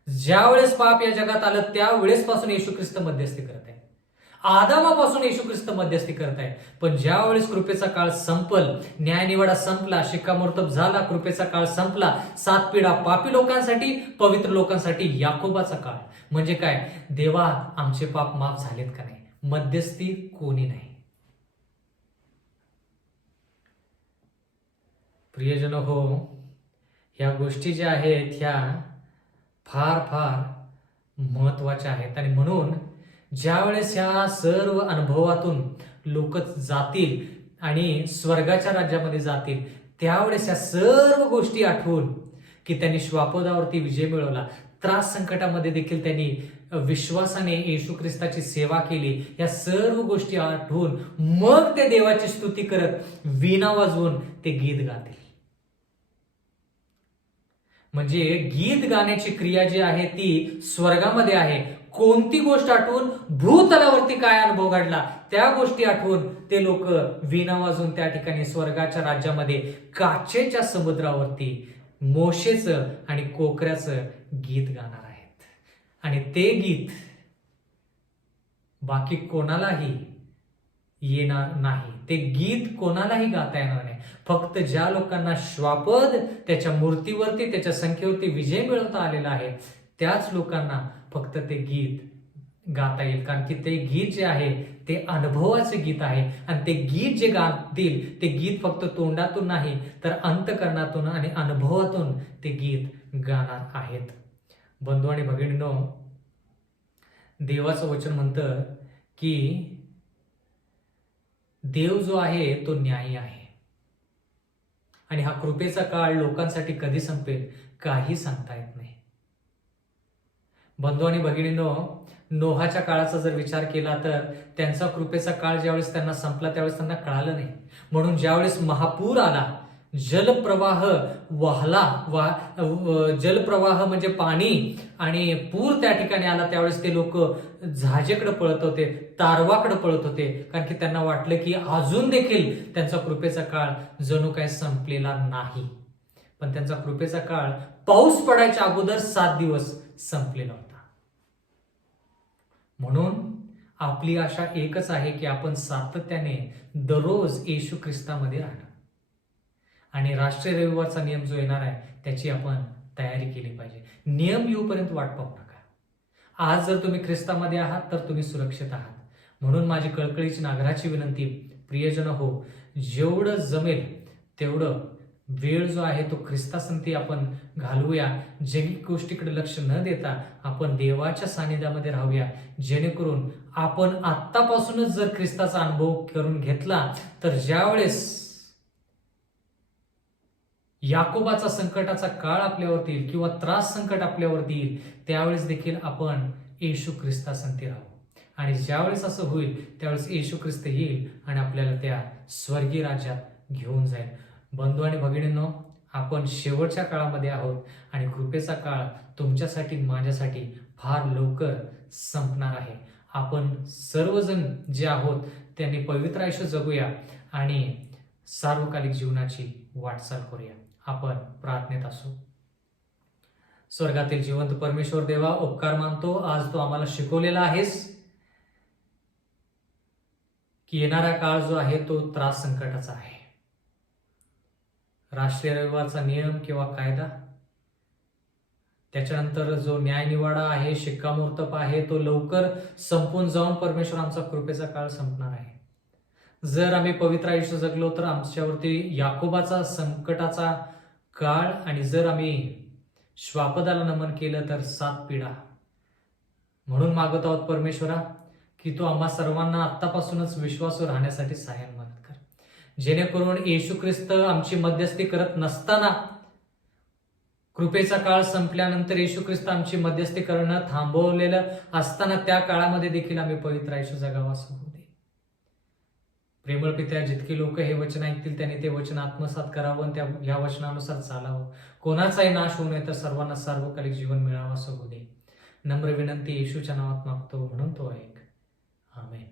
ज्यावेळेस पाप या जगात आलं त्यावेळेस पासून येशू ख्रिस्त मध्यस्थी करत आहे. आदामापासून येशू ख्रिस्त मध्यस्थी करत आहे. पण ज्यावेळेस कृपेचा काळ संपल, न्यायनिवाडा संपला, शिक्कामोर्तब झाला, कृपेचा काळ संपला, 7 पिढा पापी लोकांसाठी, पवित्र लोकांसाठी याकोबाचा काळ. म्हणजे काय? देवा आमचे पाप माफ झालेत का नाही? मध्यस्थी कोणी नाही. प्रियजन हो, ह्या गोष्टी ज्या आहेत ह्या फार फार महत्वाच्या आहेत. आणि म्हणून ज्यावेळेस ह्या सर्व अनुभवातून लोक जातील आणि स्वर्गाच्या राज्यामध्ये जातील त्यावेळेस ह्या सर्व गोष्टी आठवून की त्यांनी श्वापदावरती विजय मिळवला, त्रास संकटामध्ये देखील त्यांनी विश्वासाने येशू ख्रिस्ताची सेवा केली, या सर्व गोष्टी आठवून मग ते देवाची स्तुती करत वीणा वाजवून ते गीत गातील. म्हणजे गीत गाण्याची क्रिया जी आहे ती स्वर्गामध्ये आहे. कोणती गोष्ट आठवून? भूतलावरती काय अनुभव घडला त्या गोष्टी आठवून ते लोक वीणा वाजून त्या ठिकाणी स्वर्गाच्या राज्यामध्ये काचेच्या समुद्रावरती मोशेचं आणि कोकऱ्याचं गीत गाणार आहेत. आणि ते गीत बाकी कोणालाही येणार नाही. ते गीत कोणालाही गाता येणार नाही. फक्त ज्या लोकांना श्वापद त्याच्या मूर्तीवरती त्याच्या संख्येवरती विजय मिळवता आलेला आहे त्याच लोकांना फक्त ते गीत गाता येईल. कारण की ते गीत जे आहे ते अनुभवाचे गीत आहे. आणि ते गीत जे गातील ते गीत फक्त तोंडातून नाही तर अंतकरणातून आणि अनुभवातून ते गीत गाणार आहेत. बंधू आणि भगिनींनो, देवाचं वचन म्हणतं की देव जो आहे तो न्यायी आहे. आणि हा कृपेचा काळ लोकांसाठी कधी संपेल काही सांगता येत नाही. बंधू आणि भगिनींनो, नोहाच्या काळाचा जर विचार केला तर त्यांचा कृपेचा काळ ज्यावेळेस त्यांना संपला त्यावेळेस त्यांना कळालं नाही. म्हणून ज्यावेळेस महापूर आला, जलप्रवाह वाहला, जलप्रवाह म्हणजे पाणी आणि पूर त्या ठिकाणी आला त्यावेळेस ते लोक झाजेकडे पळत होते, तारवाकडे पळत होते. कारण की त्यांना वाटलं की अजून देखील त्यांचा कृपेचा काळ जणू काय संपलेला नाही. पण त्यांचा कृपेचा काळ पाऊस पडायच्या अगोदर 7 दिवस संपलेला होता. म्हणून आपली आशा एकच आहे की आपण सातत्याने दररोज येशू ख्रिस्तामध्ये राहणं आणि राष्ट्रीय रविवारचा नियम जो येणार आहे त्याची आपण तयारी केली पाहिजे. नियम येऊपर्यंत वाट पाहू नका. आज जर तुम्ही ख्रिस्तामध्ये आहात तर तुम्ही सुरक्षित आहात. म्हणून माझी कळकळीची नागराची विनंती, प्रियजन हो, जेवढं जमेल तेवढं वेळ जो आहे तो ख्रिस्तासंती आपण घालवूया. जैविक गोष्टीकडे लक्ष न देता आपण देवाच्या सानिध्यामध्ये राहूया, जेणेकरून आपण आत्तापासूनच जर ख्रिस्ताचा अनुभव करून घेतला तर ज्यावेळेस याकोबाचा संकटाचा काळ आपल्यावरती येईल किंवा त्रास संकट आपल्यावरती येईल, त्यावेळेस देखील आपण येशू ख्रिस्तासंती राहू. आणि ज्यावेळेस असं होईल त्यावेळेस येशू ख्रिस्त येईल आणि आपल्याला त्या स्वर्गीय राज्यात घेऊन जाईल. बंधू आणि भगिनींनो, आपण शेवटच्या काळामध्ये आहोत आणि कृपेचा काळ तुमच्यासाठी माझ्यासाठी फार लवकर संपणार आहे. आपण सर्वजण जे आहोत त्यांनी पवित्र आयुष्य जगूया आणि सार्वकालिक जीवनाची वाटचाल करूया. आपण प्रार्थनेत असू. स्वर्गातील जिवंत परमेश्वर देवा, उपकार मानतो आज तू आम्हाला शिकवलेला आहेस की येणारा काळ जो आहे तो त्रास संकटाचा आहे. राष्ट्रीय रविवारचा नियम किंवा कायदा, त्याच्यानंतर जो न्यायनिवाडा आहे, शिक्कामोर्तब आहे, तो लवकर संपून जाऊन परमेश्वर आमचा कृपेचा काळ संपणार आहे. जर आम्ही पवित्र आयुष्य जगलो तर आमच्यावरती याकोबाचा संकटाचा काळ, आणि जर आम्ही श्वापदाला नमन केलं तर 7 पिढा. म्हणून मागत आहोत परमेश्वरा की तू आम्हा सर्वांना आत्तापासूनच विश्वासावर राहण्यासाठी सहाय्य मदत कर, जेणेकरून येशू ख्रिस्त आमची मध्यस्थी करत नसताना, कृपेचा काळ संपल्यानंतर येशू ख्रिस्त आमची मध्यस्थी करणं थांबवलेलं असताना त्या काळामध्ये देखील आम्ही पवित्र आयुष्य जगावं असं होऊ दे. प्रेमळ पित्या, जितकी लोक हे वचन ऐकतील त्यांनी ते वचन आत्मसात करावं आणि त्या ह्या वचनानुसार चालावं. कोणाचाही नाश होऊ नये तर सर्वांना सार्वकालिक जीवन मिळावं असं होऊ दे. नम्र विनंती येशूच्या नावात मागतो, म्हणून तो ऐक. आमेन.